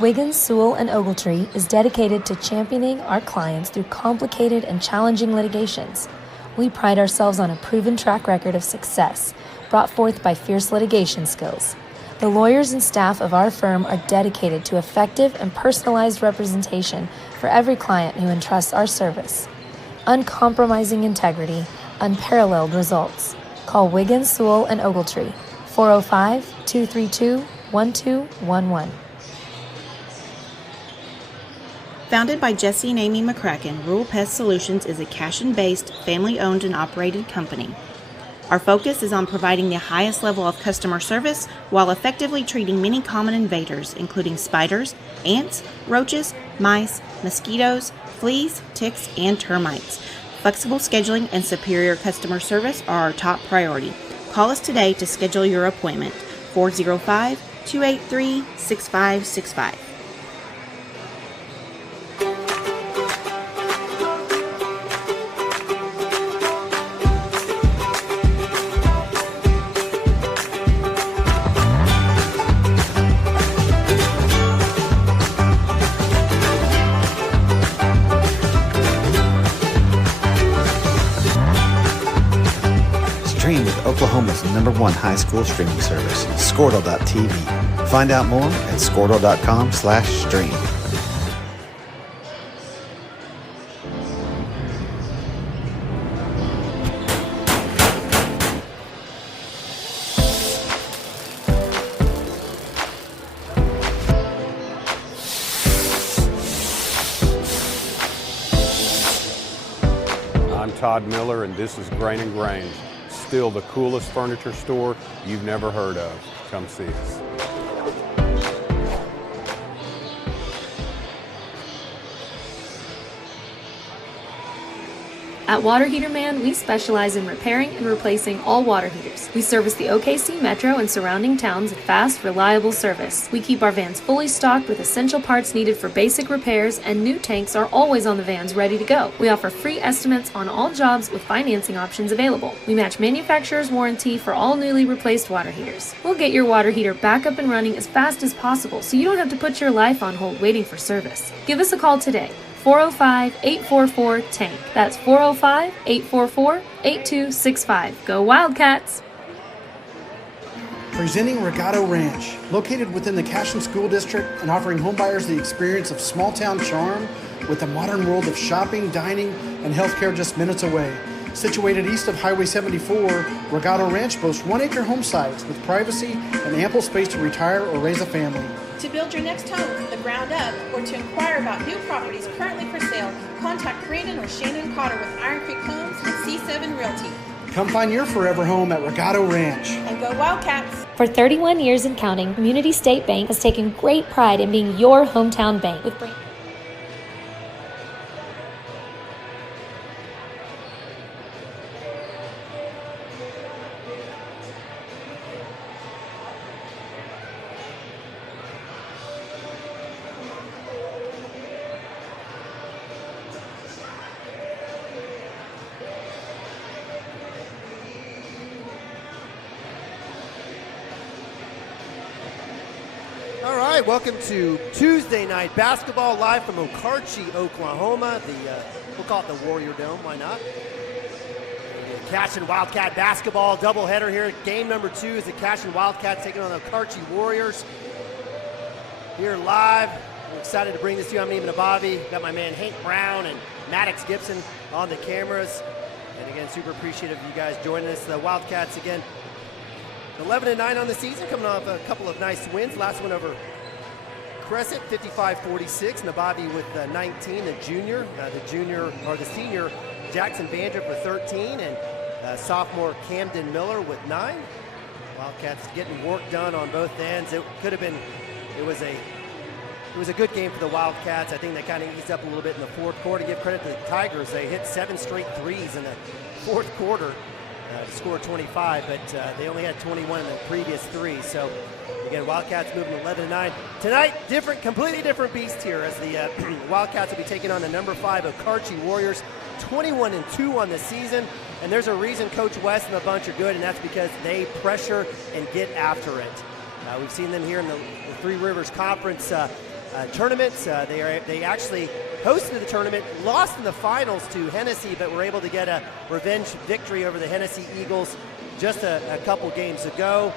Wiggins, Sewell, and Ogletree is dedicated to championing our clients through complicated and challenging litigations. We pride ourselves on a proven track record of success, brought forth by fierce litigation skills. The lawyers and staff of our firm are dedicated to effective and personalized representation for every client who entrusts our service. Uncompromising integrity, unparalleled results. Call Wiggins, Sewell, and Ogletree, 405-232-1211. Founded by Jesse and Amy McCracken, Rural Pest Solutions is a Cashion-based, family-owned and operated company. Our focus is on providing the highest level of customer service while effectively treating many common invaders, including spiders, ants, roaches, mice, mosquitoes, fleas, ticks, and termites. Flexible scheduling and superior customer service are our top priority. Call us today to schedule your appointment, 405-283-6565. Stream with Oklahoma's #1 high school streaming service, Squirtle.tv. Find out more at Squirtle.com/stream. I'm Todd Miller, and this is Grain and Grange. Still the coolest furniture store you've never heard of. Come see us. At Water Heater Man, we specialize in repairing and replacing all water heaters. We service the OKC Metro and surrounding towns with fast, reliable service. We keep our vans fully stocked with essential parts needed for basic repairs, and new tanks are always on the vans ready to go. We offer free estimates on all jobs with financing options available. We match manufacturer's warranty for all newly replaced water heaters. We'll get your water heater back up and running as fast as possible so you don't have to put your life on hold waiting for service. Give us a call today. 405-844-TANK. That's 405-844-8265. Go Wildcats! Presenting Regato Ranch, located within the Cashion School District and offering homebuyers the experience of small-town charm with a modern world of shopping, dining, and healthcare just minutes away. Situated east of Highway 74, Regato Ranch boasts 1-acre home sites with privacy and ample space to retire or raise a family. To build your next home from the ground up or to inquire about new properties currently for sale, contact Brandon or Shannon Cotter with Iron Creek Homes and C7 Realty. Come find your forever home at Regato Ranch. And go Wildcats! For 31 years and counting, Community State Bank has taken great pride in being your hometown bank. With All right, welcome to Tuesday night basketball live from Okarche, Oklahoma. We'll call it the Warrior Dome, why not? Cashion Wildcat basketball doubleheader here. Game number 2 is the Cashion Wildcats taking on the Okarche Warriors. Here live. I'm excited to bring this to you. I'm Neiman Abavi. Got my man Hank Brown and Maddox Gibson on the cameras. And again, super appreciative of you guys joining us. The Wildcats again 11-9 on the season, coming off a couple of nice wins. Last one over Crescent, 55-46. Nabavi with 19. The senior Jackson Bandrip with 13, and sophomore Camden Miller with 9. Wildcats getting work done on both ends. It was a good game for the Wildcats. I think they kind of eased up a little bit in the fourth quarter. Give credit to the Tigers. They hit 7 straight threes in the fourth quarter to score 25, but they only had 21 in the previous 3. So again, Wildcats moving 11-9. Tonight, completely different beast here, as the Wildcats will be taking on the number 5 Okarche Warriors, 21-2 on the season. And there's a reason Coach West and the bunch are good, and that's because they pressure and get after it. We've seen them here in the Three Rivers Conference tournament. They actually hosted the tournament, lost in the finals to Hennessy, but were able to get a revenge victory over the Hennessy Eagles just a couple games ago.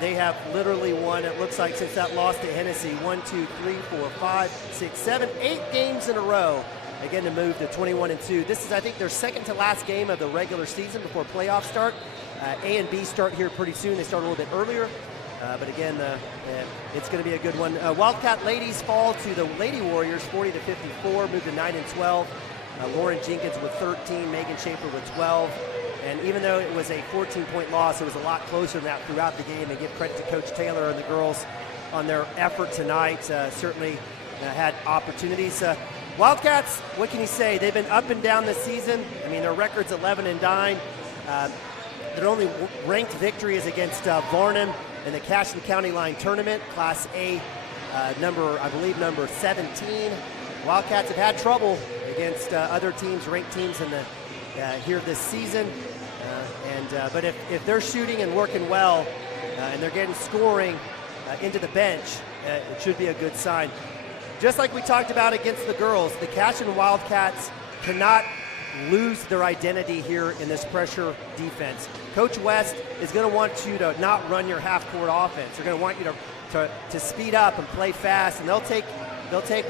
They have literally won, it looks like, since that loss to Hennessy, 1, 2, 3, 4, 5, 6, 7, 8 games in a row. Again, to move to 21-2. This is, I think, their second to last game of the regular season before playoffs start. A and B start here pretty soon. They start a little bit earlier. But again, it's going to be a good one. Wildcat ladies fall to the Lady Warriors, 40-54, move to 9-12. Lauren Jenkins with 13, Megan Schaefer with 12. And even though it was a 14-point loss, it was a lot closer than that throughout the game. And give credit to Coach Taylor and the girls on their effort tonight. Certainly had opportunities. Wildcats, what can you say? They've been up and down this season. I mean, their record's 11-9. Their only ranked victory is against Varnum in the Cashion County Line Tournament, Class A, number 17. Wildcats have had trouble against other teams, ranked teams in the here this season. But if they're shooting and working well, and they're getting scoring into the bench, it should be a good sign. Just like we talked about against the girls, the Cashion Wildcats cannot lose their identity here in this pressure defense. Coach West is going to want you to not run your half-court offense. They're going to want you to speed up and play fast, and they'll take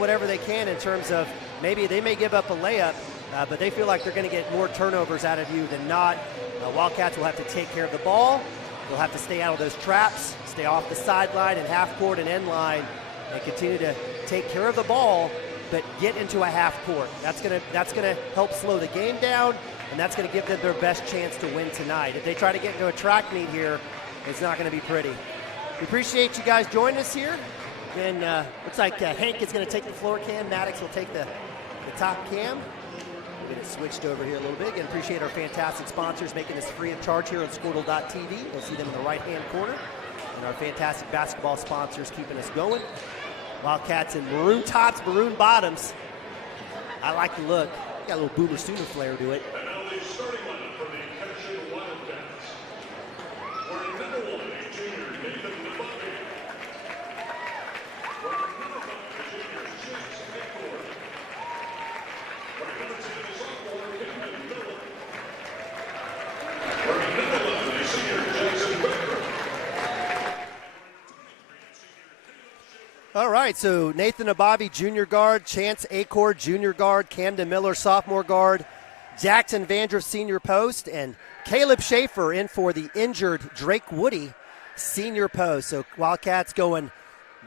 whatever they can in terms of maybe they may give up a layup, but they feel like they're going to get more turnovers out of you than not. Wildcats will have to take care of the ball. They'll have to stay out of those traps, stay off the sideline and half-court and end line, and continue to take care of the ball, but get into a half court. That's gonna help slow the game down, and that's gonna give them their best chance to win tonight. If they try to get into a track meet here, it's not gonna be pretty. We appreciate you guys joining us here. And looks like Hank is gonna take the floor cam. Maddox will take the top cam. We're gonna switched over here a little bit. Again, appreciate our fantastic sponsors making this free of charge here on Squirtle.tv. You'll see them in the right-hand corner. And our fantastic basketball sponsors keeping us going. Wildcats in maroon tops, maroon bottoms. I like the look. Got a little Boomer Sooner flair to it. All right, so Nathan Ababi, junior guard, Chance Acord, junior guard, Camden Miller, sophomore guard, Jackson Vandriff, senior post, and Caleb Schaefer in for the injured Drake Woody, senior post. So Wildcats going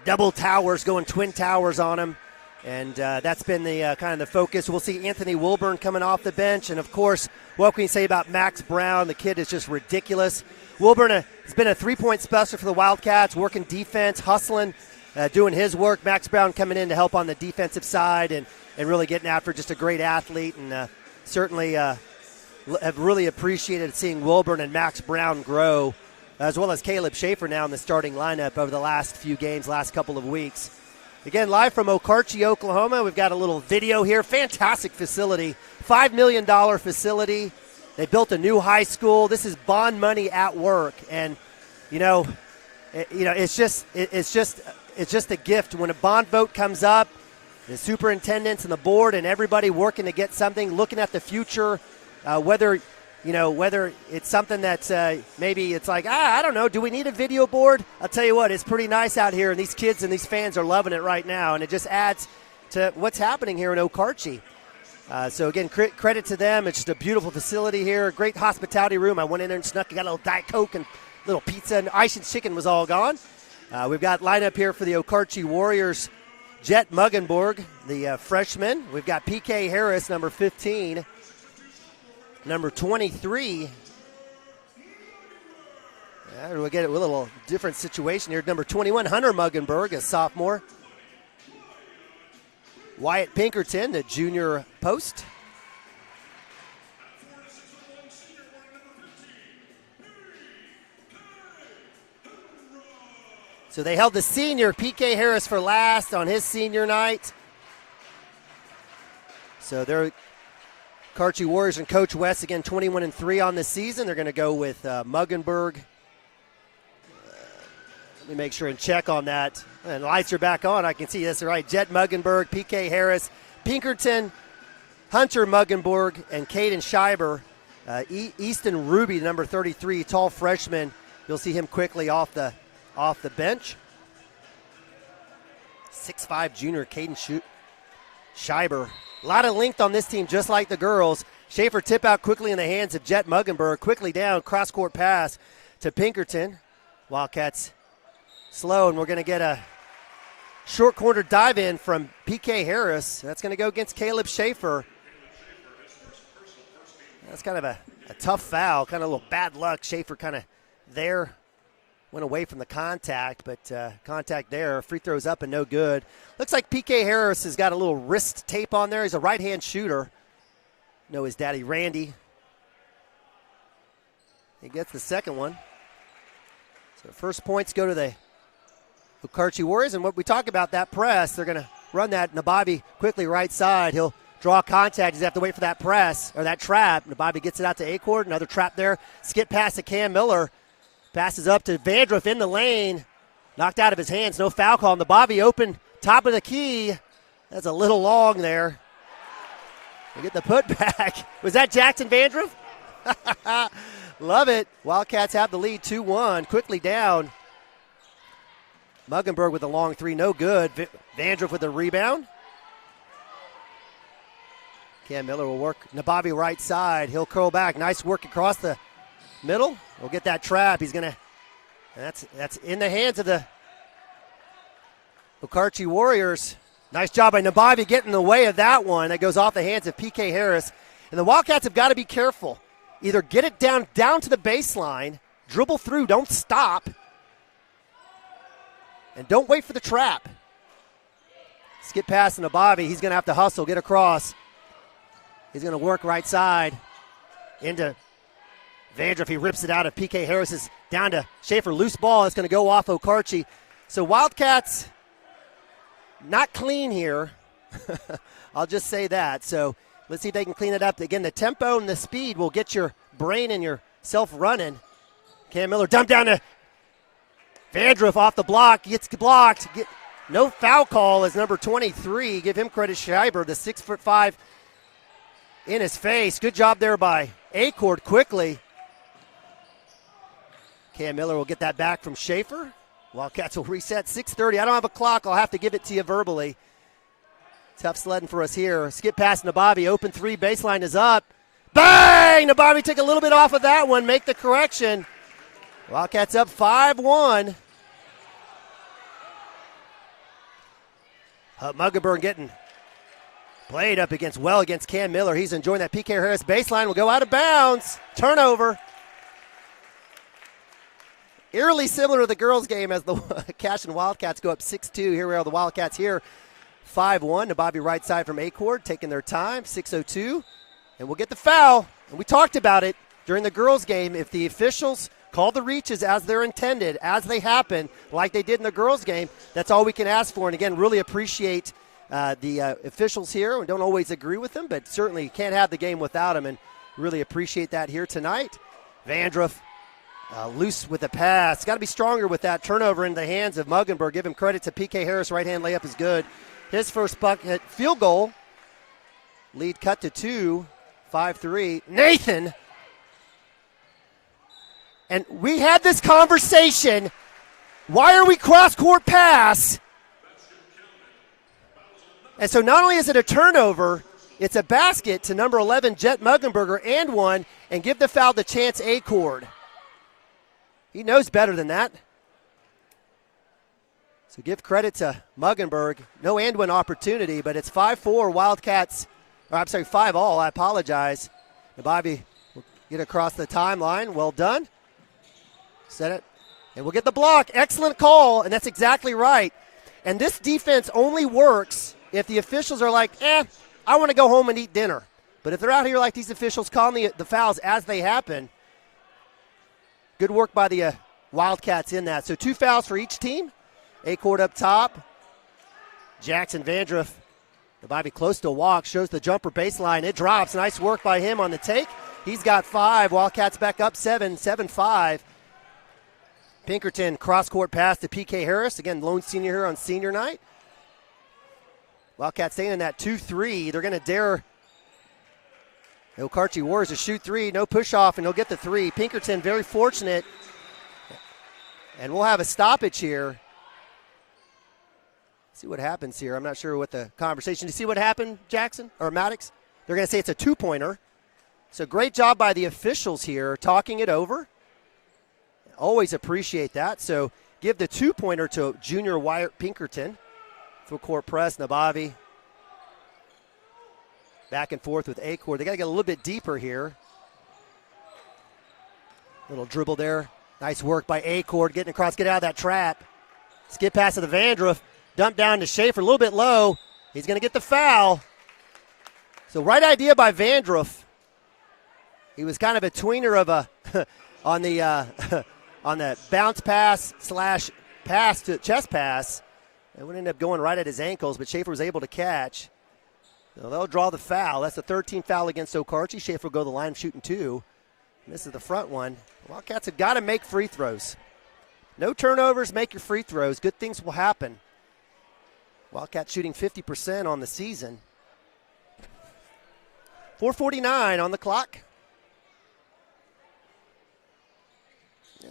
double towers, going twin towers on them, and that's been the kind of the focus. We'll see Anthony Wilburn coming off the bench, and of course, what can you say about Max Brown? The kid is just ridiculous. Wilburn has been a three-point specialist for the Wildcats, working defense, hustling, doing his work. Max Brown coming in to help on the defensive side and really getting after, just a great athlete, and certainly have really appreciated seeing Wilburn and Max Brown grow, as well as Caleb Schaefer now in the starting lineup over the last few games, last couple of weeks. Again, live from Okarche, Oklahoma. We've got a little video here. Fantastic facility, $5 million facility. They built a new high school. This is bond money at work, and it's just a gift when a bond vote comes up. The superintendents and the board and everybody working to get something, looking at the future, whether it's something that's maybe it's like, I don't know, do we need a video board? I'll tell you what, it's pretty nice out here, and these kids and these fans are loving it right now, and it just adds to what's happening here in Okarche. So, again, credit to them. It's just a beautiful facility here, great hospitality room. I went in there and snuck, got a little Diet Coke and a little pizza, and ice and chicken was all gone. We've got lineup here for the Okarche Warriors. Jet Muggenborg, the freshman. We've got P.K. Harris, number 15. Number 23. We'll get a little different situation here. Number 21, Hunter Muggenberg, a sophomore. Wyatt Pinkerton, the junior post. So they held the senior P.K. Harris for last on his senior night. So they're Okarche Warriors and Coach West, again, 21-3 on the season. They're going to go with Muggenberg, Let me make sure and check on that. And lights are back on. I can see this right. Jet Muggenberg, P.K. Harris, Pinkerton, Hunter Muggenberg, and Caden Schreiber. Easton Ruby, number 33, tall freshman. You'll see him quickly off the bench. 6'5" junior Caden Schreiber. A lot of length on this team, just like the girls. Schaefer tip out quickly in the hands of Jet Muggenberg. Quickly down, cross-court pass to Pinkerton. Wildcats slow, and we're going to get a short corner dive in from P.K. Harris. That's going to go against Caleb Schaefer. That's kind of a tough foul, kind of a little bad luck. Schaefer kind of there, went away from the contact, but contact there. Free throws up and no good. Looks like P.K. Harris has got a little wrist tape on there. He's a right-hand shooter. Know his daddy, Randy. He gets the second one. So first points go to the Okarche Warriors, and what we talk about, that press, they're going to run that. Nababi quickly right side. He'll draw contact. He's have to wait for that press, or that trap. Nababi gets it out to A-court. Another trap there. Skip pass to Cam Miller. Passes up to Vandruff in the lane. Knocked out of his hands. No foul call. Nababi open, top of the key. That's a little long there. We get the putback. Was that Jackson Vandruff? Love it. Wildcats have the lead 2-1. Quickly down. Muggenberg with a long three. No good. Vandruff with the rebound. Cam Miller will work Nababi right side. He'll curl back. Nice work across the middle. We'll get that trap. He's going to, that's in the hands of the Okarche Warriors. Nice job by Nababi getting in the way of that one. That goes off the hands of P.K. Harris. And the Wildcats have got to be careful. Either get it down to the baseline, dribble through, don't stop, and don't wait for the trap. Skip pass to Nababi. He's going to have to hustle, get across. He's going to work right side into Vandruff. He rips it out of P.K. Harris. Is down to Schaefer. Loose ball. It's going to go off Okarche. So Wildcats not clean here. I'll just say that. So let's see if they can clean it up. Again, the tempo and the speed will get your brain and yourself running. Cam Miller dumped down to Vandruff off the block. Gets blocked. No foul call as number 23. Give him credit, Schreiber, the 6'5", in his face. Good job there by A-Court quickly. Cam Miller will get that back from Schaefer. Wildcats will reset. 6:30. I don't have a clock. I'll have to give it to you verbally. Tough sledding for us here. Skip past Nababi. Open three. Baseline is up. Bang! Nababi took a little bit off of that one. Make the correction. Wildcats up 5-1. Muggenberg getting played up against Cam Miller. He's enjoying that. P.K. Harris baseline will go out of bounds. Turnover. Eerily similar to the girls' game as the Cashion Wildcats go up 6-2. Here we are, the Wildcats here, 5-1. Nababi right side from A-Court, taking their time, 6:02. And we'll get the foul. And we talked about it during the girls' game. If the officials call the reaches as they're intended, as they happen, like they did in the girls' game, that's all we can ask for. And, again, really appreciate the officials here. We don't always agree with them, but certainly can't have the game without them, and really appreciate that here tonight. Vandruff. Loose with the pass. Got to be stronger with that turnover in the hands of Muggenberg. Give him credit to P.K. Harris. Right-hand layup is good. His first bucket, field goal. Lead cut to 2, 5-3. Nathan. And we had this conversation. Why are we cross-court pass? And so not only is it a turnover, it's a basket to number 11, Jet Muggenberger, and one, and give the foul to Chance A-Cord. He knows better than that. So give credit to Muggenberg. No and one opportunity, but it's 5-4 Wildcats. Or I'm sorry, 5-all. I apologize. Nababi will get across the timeline. Well done. Set it. And we'll get the block. Excellent call, and that's exactly right. And this defense only works if the officials are like, I want to go home and eat dinner. But if they're out here like these officials calling the fouls as they happen, good work by the Wildcats in that. So 2 fouls for each team. A-Court up top. Jackson Vandruff, Nababi close to a walk, shows the jumper baseline. It drops. Nice work by him on the take. He's got 5. Wildcats back up 7, 7-5. Pinkerton cross-court pass to P.K. Harris. Again, lone senior here on senior night. Wildcats staying in that 2-3. They're going to dare the Okarche Warriors to shoot three. No push-off, and they'll get the three. Pinkerton very fortunate. And we'll have a stoppage here. See what happens here. I'm not sure what the conversation. Do you see what happened, Jackson or Maddox? They're going to say it's a two-pointer. So great job by the officials here talking it over. Always appreciate that. So give the two-pointer to junior Wyatt Pinkerton. Full court press, Nabavi. Back and forth with Acord. They got to get a little bit deeper here. Little dribble there. Nice work by Acord, getting across, get out of that trap. Skip pass to the Vandruff. Dump down to Schaefer, a little bit low. He's going to get the foul. So right idea by Vandruff. He was kind of a tweener of a on the on the bounce pass slash pass to chest pass. It would end up going right at his ankles, but Schaefer was able to catch. So they'll draw the foul. That's the 13th foul against Okarche. Schaefer will go to the line shooting two. Misses the front one. Wildcats have got to make free throws. No turnovers, make your free throws. Good things will happen. Wildcats shooting 50% on the season. 4:49 on the clock.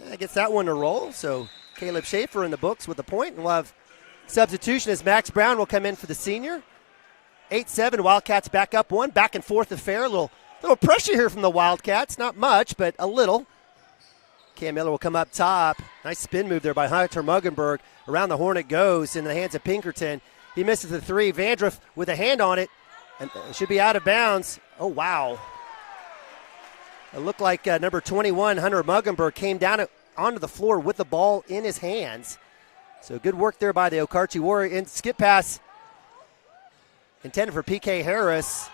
Yeah, gets that one to roll. So Caleb Schaefer in the books with the point. And we'll have substitution as Max Brown will come in for the senior. 8-7, Wildcats back up one. Back and forth affair. A little pressure here from the Wildcats. Not much, but a little. Cam Miller will come up top. Nice spin move there by Hunter Muggenberg. Around the horn it goes in the hands of Pinkerton. He misses the three. Vandruff with a hand on it. And it should be out of bounds. Oh, wow. It looked like number 21, Hunter Muggenberg, came down onto the floor with the ball in his hands. So good work there by the Okarche Warrior. And skip pass intended for P.K. Harris.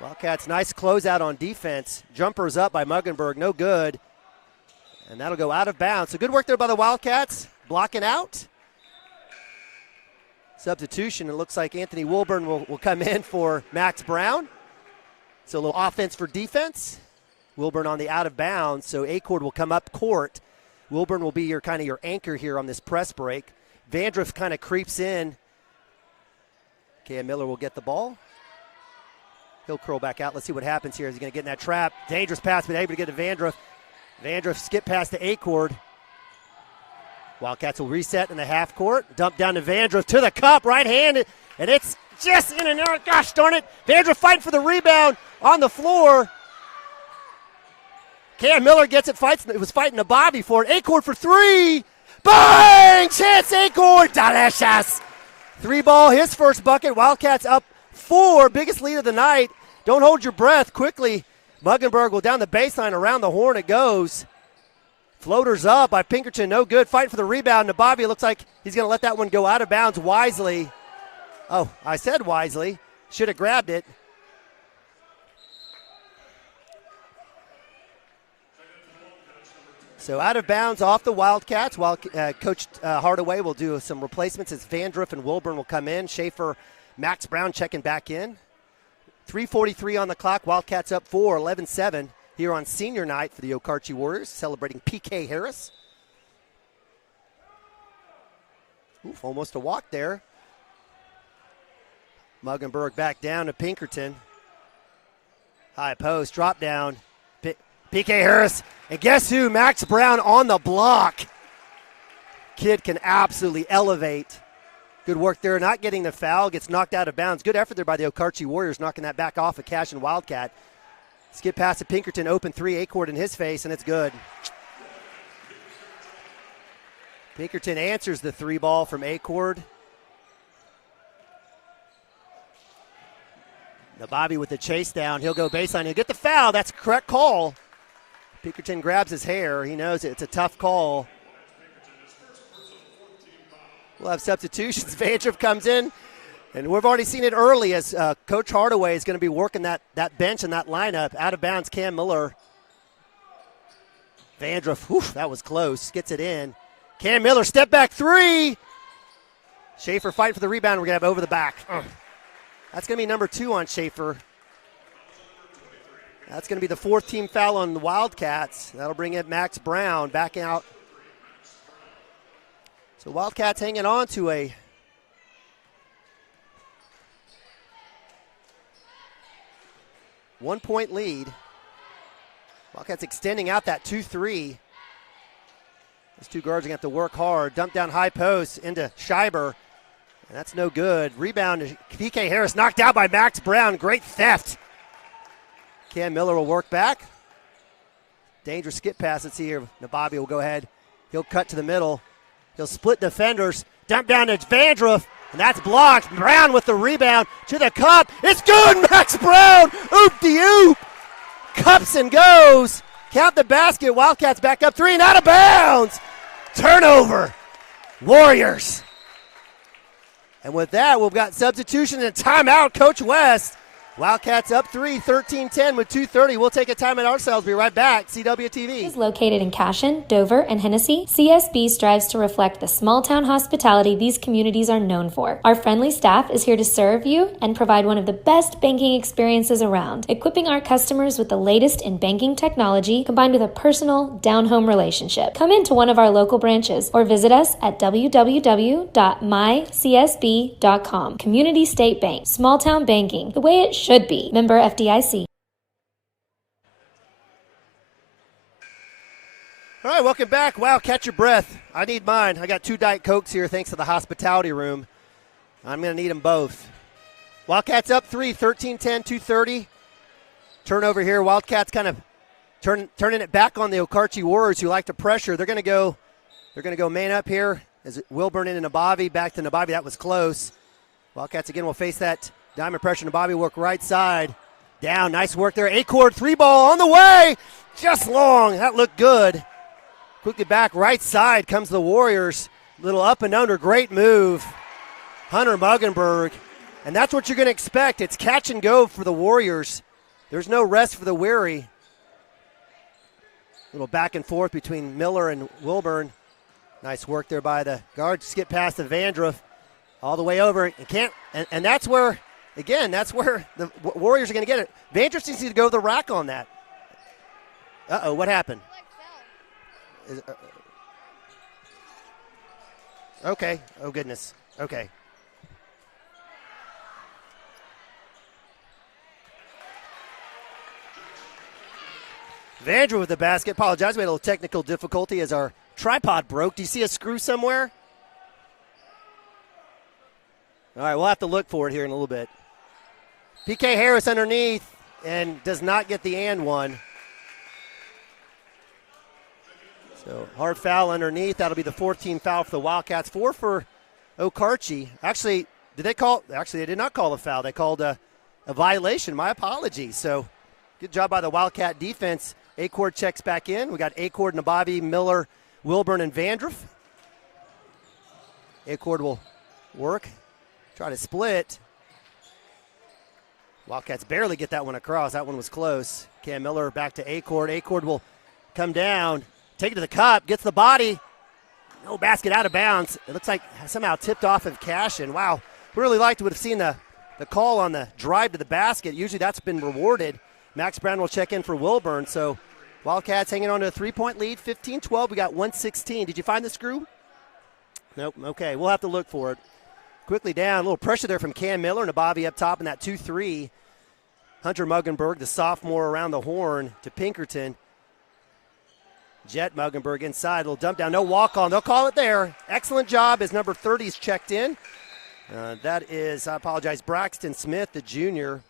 Wildcats, nice closeout on defense. Jumpers up by Muggenberg, no good. And that'll go out of bounds. So good work there by the Wildcats, blocking out. Substitution, it looks like Anthony Wilburn will come in for Max Brown. So a little offense for defense. Wilburn on the out of bounds, so Acord will come up court. Wilburn will be your anchor here on this press break. Vandruff kind of creeps in. Cam Miller will get the ball. He'll curl back out. Let's see what happens here. Is he going to get in that trap? Dangerous pass, but able to get to Vandruff. Vandruff skip pass to Acord. Wildcats will reset in the half court. Dump down to Vandruff to the cup, right-handed, and it's just in and out. Gosh darn it. Vandruff fighting for the rebound on the floor. Cam Miller gets it, fights. It was fighting the Bobby for it. Acord for three. Bang! Chance Acord. Delicious. Three ball, his first bucket. Wildcats up 4. Biggest lead of the night. Don't hold your breath. Quickly, Muggenberg will down the baseline. Around the horn it goes. Floaters up by Pinkerton. No good. Fighting for the rebound. Nabavi looks like he's going to let that one go out of bounds wisely. Oh, I said wisely. Should have grabbed it. So out of bounds off the Wildcats. While Coach Hardaway will do some replacements as Vandruff and Wilburn will come in. Schaefer, Max Brown checking back in. 3:43 on the clock. Wildcats up 4, 11-7 here on senior night for the Okarche Warriors, celebrating P.K. Harris. Oof, almost a walk there. Muggenberg back down to Pinkerton. High post, drop down. P.K. Harris. And guess who? Max Brown on the block. Kid can absolutely elevate. Good work there, not getting the foul. Gets knocked out of bounds. Good effort there by the Okarche Warriors, knocking that back off a Cashion Wildcat. Skip pass to Pinkerton, open three, Acord in his face, and it's good. Pinkerton answers the three ball from Acord. Nabavi with the chase down. He'll go baseline. He'll get the foul. That's a correct call. Pinkerton grabs his hair. He knows it's a tough call. We'll have substitutions. Vandruff comes in, and we've already seen it early as Coach Hardaway is going to be working that bench and that lineup. Out of bounds, Cam Miller. Vandruff, whew, that was close. Gets it in. Cam Miller, step back three. Schaefer fighting for the rebound. We're going to have over the back. That's going to be number 2 on Schaefer. That's going to be the 4th team foul on the Wildcats. That'll bring in Max Brown back out So Wildcats hanging on to a one-point lead. Wildcats extending out that 2-3. Those two guards are going to have to work hard. Dump down high post into Scheiber. And that's no good. Rebound, PK Harris knocked out by Max Brown. Great theft. Cam Miller will work back. Dangerous skip pass. Let's see here. Nababi will go ahead. He'll cut to the middle. He'll split defenders. Dump down to Vandruff. And that's blocked. Brown with the rebound to the cup. It's good, Max Brown. Oop-de-oop. Cups and goes. Count the basket. Wildcats back up 3 and out of bounds. Turnover. Warriors. And with that, we've got substitution and timeout. Coach West. Wildcats up 3, 13-10 with 2:30. We'll take a timeout ourselves. Be right back. CWTV. Is located in Cashion, Dover, and Hennessy. CSB strives to reflect the small-town hospitality these communities are known for. Our friendly staff is here to serve you and provide one of the best banking experiences around, equipping our customers with the latest in banking technology combined with a personal, down-home relationship. Come into one of our local branches or visit us at www.mycsb.com. Community State Bank, small-town banking, the way it should be. Member FDIC. All right, welcome back. Wow, catch your breath. I need mine. I got 2 Diet Cokes here thanks to the hospitality room. I'm going to need them both. Wildcats up 3, 13-10, 2:30. Turnover here. Wildcats kind of turning it back on the Okarche Warriors who like to pressure. They're going to go man up here as Wilburn into Nabavi. Back to Nabavi. That was close. Wildcats again will face that diamond pressure. Nabavi work right side. Down. Nice work there. A-cord 3-ball on the way. Just long. That looked good. Quickly back right side comes the Warriors. Little up and under. Great move. Hunter Muggenberg. And that's what you're going to expect. It's catch and go for the Warriors. There's no rest for the weary. Little back and forth between Miller and Wilburn. Nice work there by the guard. Skip past the Vandruff. All the way over. And that's where, again, that's where the Warriors are going to get it. Vandruff needs to go to the rack on that. Uh-oh, what happened? Okay. Oh, goodness. Okay. Vandruff with the basket. Apologize, we had a little technical difficulty as our tripod broke. Do you see a screw somewhere? All right, we'll have to look for it here in a little bit. PK Harris underneath and does not get the and one. So hard foul underneath. That'll be the 14th foul for the Wildcats. 4 for Okarche. Actually, they did not call a foul. They called a violation. My apologies. So good job by the Wildcat defense. A-Cord checks back in. We got A-Cord, Nabavi, Miller, Wilburn, and Vandruff. A-Cord will work. Try to split. Wildcats barely get that one across. That one was close. Cam Miller back to A-Cord. A-Cord will come down, take it to the cup, gets the body. No basket, out of bounds. It looks like somehow tipped off of Cashion. Wow, we really liked to have seen the call on the drive to the basket. Usually that's been rewarded. Max Brown will check in for Wilburn. So Wildcats hanging on to a 3-point lead, 15-12. We got 116. Did you find the screw? Nope. Okay, we'll have to look for it. Quickly down, a little pressure there from Cam Miller. Nabavi up top in that 2-3. Hunter Muggenberg, the sophomore, around the horn to Pinkerton. Jet Muggenberg inside, a little dump down, no walk on. They'll call it there. Excellent job as number 30's checked in. That is, I apologize, Braxton Smith, the junior.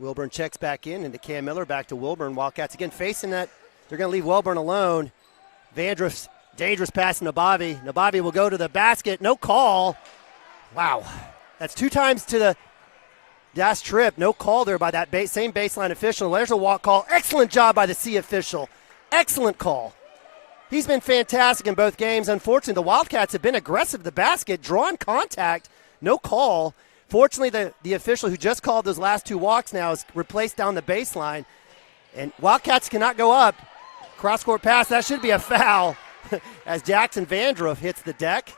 Wilburn checks back in into Cam Miller, back to Wilburn. Wildcats again facing that. They're going to leave Wilburn alone. Vandruff's dangerous pass to Nabavi. Nabavi will go to the basket. No call. Wow. That's 2 times to the dash trip. No call there by that same baseline official. There's a walk call. Excellent job by the C official. Excellent call. He's been fantastic in both games. Unfortunately, the Wildcats have been aggressive at the basket, drawing contact. No call. Fortunately, the official who just called those last 2 walks now is replaced down the baseline. And Wildcats cannot go up. Cross-court pass, that should be a foul as Jackson Vandruff hits the deck.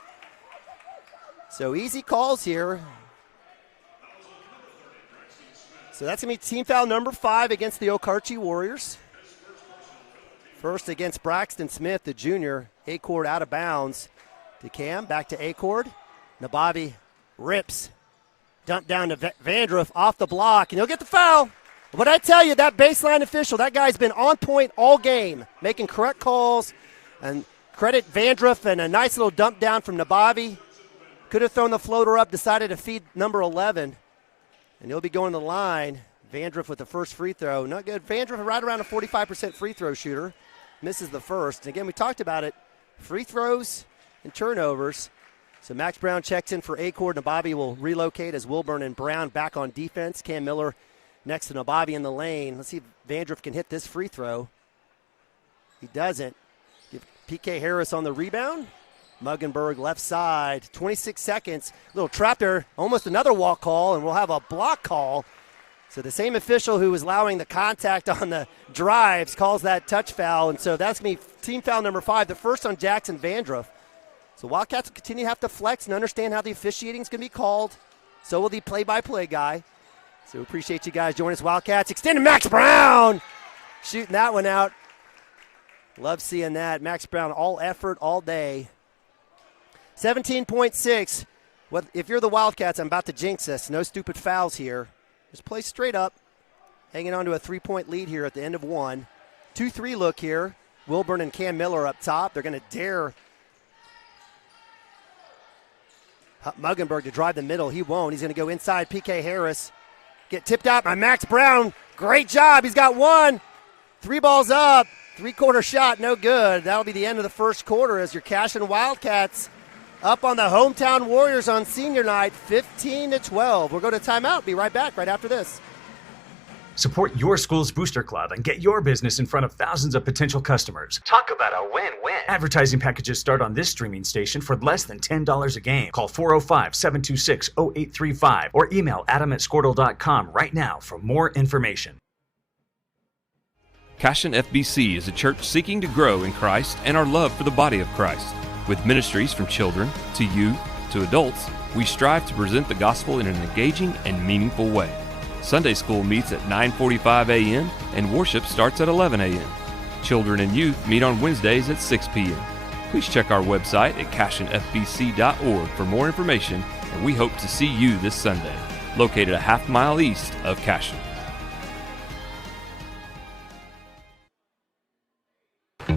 So easy calls here. So that's going to be team foul number 5 against the Okarche Warriors. First against Braxton Smith, the junior. Acord out of bounds to Cam. Back to Acord. Nabavi rips. Dump down to Vandruff off the block, and he'll get the foul. But I tell you, that baseline official, that guy's been on point all game, making correct calls. And credit Vandruff and a nice little dump down from Nabavi. Could have thrown the floater up, decided to feed number 11. And he'll be going to the line. Vandruff with the first free throw. Not good. Vandruff right around a 45% free throw shooter. Misses the first. And again, we talked about it. Free throws and turnovers. So Max Brown checks in for Acord. Nabavi will relocate as Wilburn and Brown back on defense. Cam Miller next to Nabavi in the lane. Let's see if Vandruff can hit this free throw. He doesn't. Give PK Harris on the rebound. Muggenberg left side. 26 seconds. Little trap there. Almost another walk call, and we'll have a block call. So the same official who was allowing the contact on the drives calls that touch foul. And so that's going to be team foul number 5, the first on Jackson Vandruff. So Wildcats will continue to have to flex and understand how the officiating is going to be called. So will the play-by-play guy. So we appreciate you guys joining us. Wildcats extending Max Brown. Shooting that one out. Love seeing that. Max Brown, all effort, all day. 17.6. If you're the Wildcats, I'm about to jinx us. No stupid fouls here. Just play straight up. Hanging on to a 3-point lead here at the end of 1. 2-3 look here. Wilburn and Cam Miller up top. They're going to dare Muggenberg to drive the middle. He won't. He's going to go inside PK Harris. Get tipped out by Max Brown. Great job. He's got 1. 3 balls up. 3-quarter shot. No good. That'll be the end of the first quarter as your Cashion Wildcats up on the hometown Warriors on senior night, 15-12. We'll go to timeout. Be right back right after this. Support your school's booster club and get your business in front of thousands of potential customers. Talk about a win-win. Advertising packages start on this streaming station for less than $10 a game. Call 405-726-0835 or email adam@squirtle.com right now for more information. Cashion FBC is a church seeking to grow in Christ and our love for the body of Christ. With ministries from children to youth to adults, we strive to present the gospel in an engaging and meaningful way. Sunday school meets at 9:45 a.m. and worship starts at 11 a.m. Children and youth meet on Wednesdays at 6 p.m. Please check our website at cashionfbc.org for more information, and we hope to see you this Sunday, located a half-mile east of Cashion.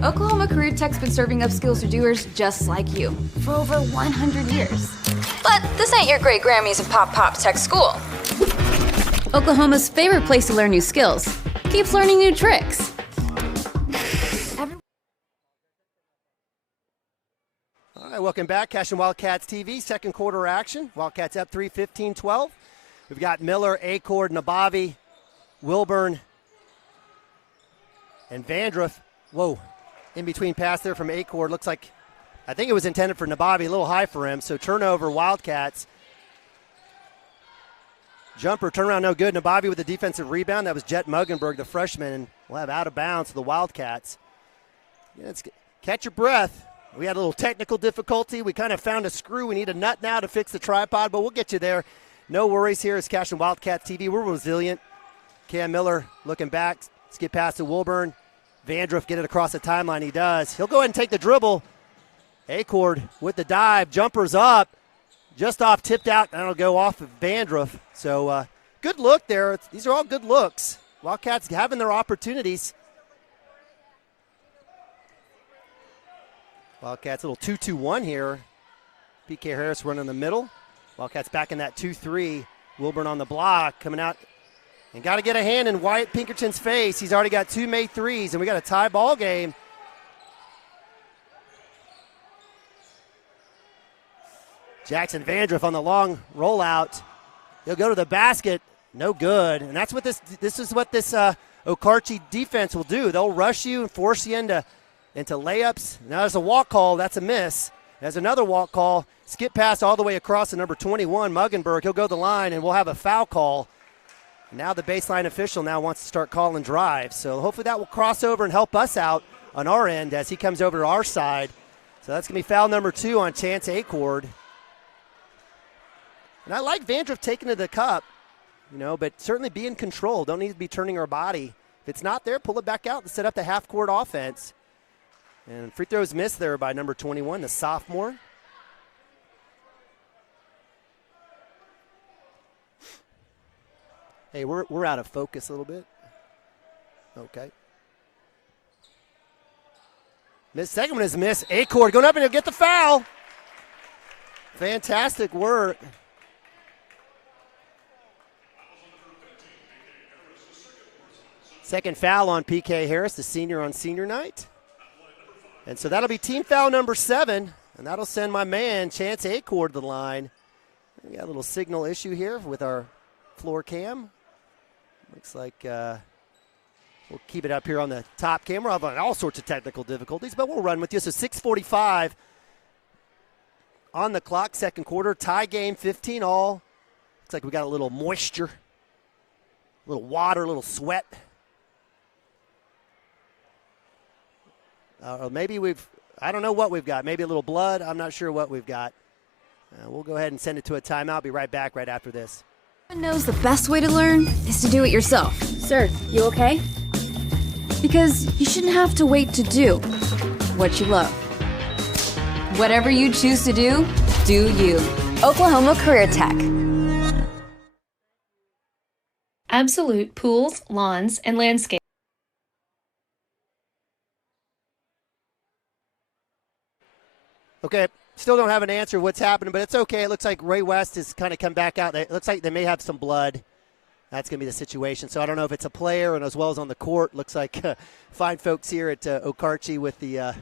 Oklahoma Career Tech's been serving up skills to doers just like you for over 100 years. But this ain't your great Grammys and Pop Tech school. Oklahoma's favorite place to learn new skills keeps learning new tricks. All right, welcome back. Cashion Wildcats TV, second quarter action. Wildcats up 3, 15-12. We've got Miller, Acord, Nabavi, Wilburn, and Vandruff. Whoa. In between pass there from Acord. Looks like, I think it was intended for Nabavi, a little high for him. So turnover, Wildcats. Jumper, turnaround, no good. Nabavi with the defensive rebound. That was Jet Muggenberg, the freshman. And we'll have out of bounds to the Wildcats. Yeah, catch your breath. We had a little technical difficulty. We kind of found a screw. We need a nut now to fix the tripod, but we'll get you there. No worries here as Cashion Wildcats TV. We're resilient. Cam Miller looking back. Skip pass to Wilburn. Vandruff get it across the timeline. He does. He'll go ahead and take the dribble. Acord with the dive. Jumper's up. Just off, tipped out, and it'll go off of Vandruff. So good look there. These are all good looks. Wildcats having their opportunities. Wildcats a little 2-2-1 here. PK Harris running in the middle. Wildcats back in that 2-3. Wilburn on the block, coming out. And got to get a hand in Wyatt Pinkerton's face. He's already got 2 made threes, and we got a tie ball game. Jackson Vandruff on the long rollout. He'll go to the basket. No good. And that's what this is what this Okarche defense will do. They'll rush you and force you into layups. Now there's a walk call. That's a miss. There's another walk call. Skip pass all the way across to number 21, Muggenberg. He'll go to the line, and we'll have a foul call. Now the baseline official now wants to start calling drives. So hopefully that will cross over and help us out on our end as he comes over to our side. So that's going to be foul number 2 on Chance Acord. And I like Vandruff taking to the cup, but certainly be in control. Don't need to be turning our body. If it's not there, pull it back out and set up the half-court offense. And free throws missed there by number 21, the sophomore. Hey, we're out of focus a little bit. Okay. Second one is missed. Acord going up and he'll get the foul. Fantastic work. Second foul on PK Harris, the senior on senior night. And so that'll be team foul number 7, and that'll send my man Chance Acord to the line. We got a little signal issue here with our floor cam. Looks like we'll keep it up here on the top camera. I've had all sorts of technical difficulties, but we'll run with you. So 6:45 on the clock, second quarter. Tie game, 15 all. Looks like we got a little moisture, a little water, a little sweat. Maybe I don't know what we've got. Maybe a little blood. I'm not sure what we've got. We'll go ahead and send it to a timeout. Be right back right after this. Everyone knows the best way to learn is to do it yourself. Sir, you okay? Because you shouldn't have to wait to do what you love. Whatever you choose to do, do you. Oklahoma Career Tech. Absolute Pools, Lawns, and Landscape. Okay, still don't have an answer what's happening, but it's okay. It looks like Ray West has kind of come back out. It looks like they may have some blood. That's going to be the situation. So I don't know if it's a player and as well as on the court. Looks like fine folks here at Okarche with the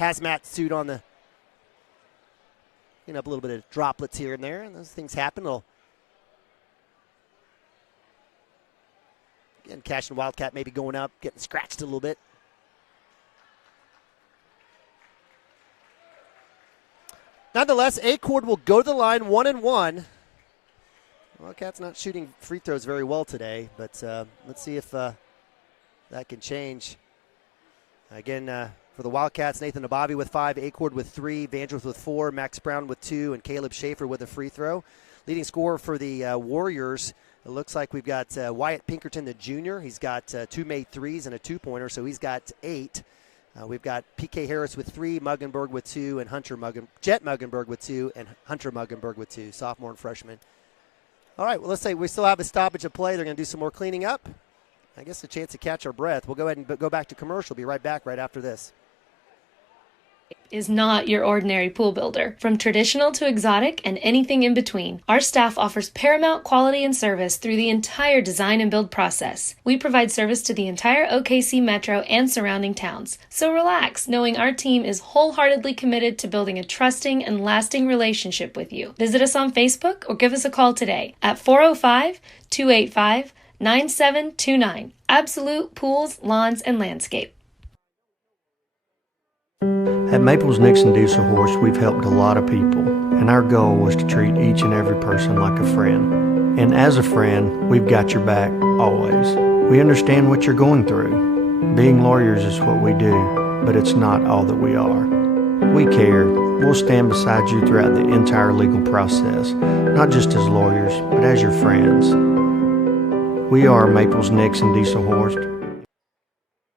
hazmat suit on, up a little bit of droplets here and there, and those things happen. Again, Cashion Wildcat maybe going up, getting scratched a little bit. Nonetheless, Acord will go to the line 1-1. Wildcats not shooting free throws very well today, but let's see if that can change. Again, for the Wildcats, Nathan Nabavi with 5, Acord with 3, Vandroth with 4, Max Brown with 2, and Caleb Schaefer with a free throw. Leading scorer for the Warriors, it looks like we've got Wyatt Pinkerton, the junior. He's got 2 made threes and a 2-pointer, so he's got 8. We've got PK Harris with 3, Muggenberg with 2, and Jet Muggenberg with 2, and Hunter Muggenberg with 2, sophomore and freshman. All right, well, let's say we still have a stoppage of play. They're going to do some more cleaning up. I guess a chance to catch our breath. We'll go ahead and go back to commercial. Be right back right after this. Is not your ordinary pool builder. From traditional to exotic and anything in between, our staff offers paramount quality and service through the entire design and build process. We provide service to the entire OKC metro and surrounding towns. So relax, knowing our team is wholeheartedly committed to building a trusting and lasting relationship with you. Visit us on Facebook or give us a call today at 405-285-9729. Absolute Pools, Lawns, and Landscape. At Maples Nixon Diesel Horse, we've helped a lot of people, and our goal was to treat each and every person like a friend. And as a friend, we've got your back, always. We understand what you're going through. Being lawyers is what we do, but it's not all that we are. We care. We'll stand beside you throughout the entire legal process, not just as lawyers, but as your friends. We are Maples Nixon Diesel Horse.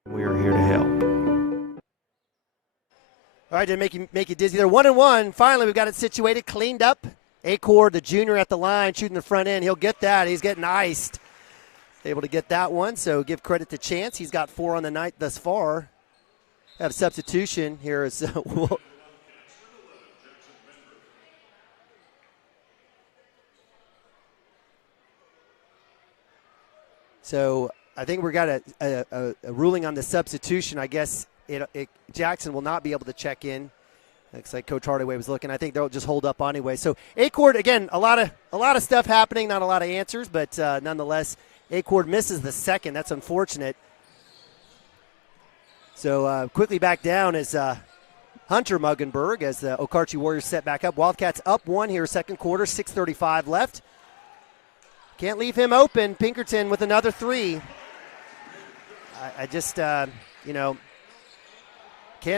We are here to help. All right, didn't make you dizzy there. 1-1. Finally, we've got it situated, cleaned up. Acord, the junior at the line, shooting the front end. He'll get that. He's getting iced. Able to get that one, so give credit to Chance. He's got 4 on the night thus far. Have substitution here is So I think we got a ruling on the substitution. I guess Jackson will not be able to check in. Looks like Coach Hardaway was looking. I think they'll just hold up anyway. So Acord, again, a lot of stuff happening, not a lot of answers, but nonetheless, Acord misses the second. That's unfortunate. So quickly back down is Hunter Muggenberg as the Okarche Warriors set back up. Wildcats up 1 here, second quarter, 6:35 left. Can't leave him open. Pinkerton with another 3. I just, Cam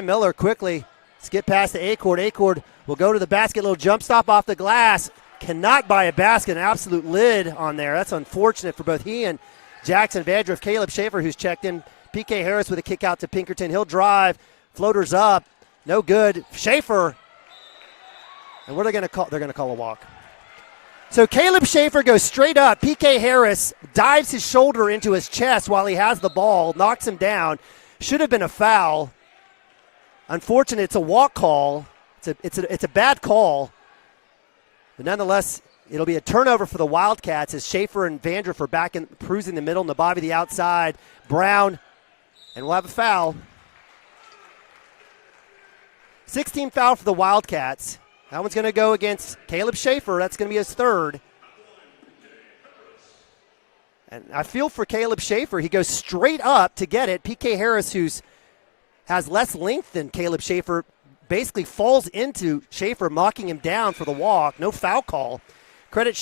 Miller quickly skip past to Acord. Acord will go to the basket, little jump stop off the glass. Cannot buy a basket, an absolute lid on there. That's unfortunate for both he and Jackson Vandroth. Caleb Schaefer, who's checked in. PK Harris with a kick out to Pinkerton. He'll drive, Floater's up. No good. Schaefer. And what are they going to call? They're going to call a walk. So Caleb Schaefer goes straight up. PK Harris dives his shoulder into his chest while he has the ball, knocks him down. Should have been a foul. Unfortunately, it's a walk call. It's a bad call. But nonetheless, it'll be a turnover for the Wildcats as Schaefer and Vandriff are back in, cruising the middle, Nabavi the outside, Brown, and we'll have a foul. 16 foul for the Wildcats. That one's going to go against Caleb Schaefer. That's going to be his third. And I feel for Caleb Schaefer. He goes straight up to get it. PK Harris, has less length than Caleb Schaefer, basically falls into Schaefer, mocking him down for the walk. No foul call. Credit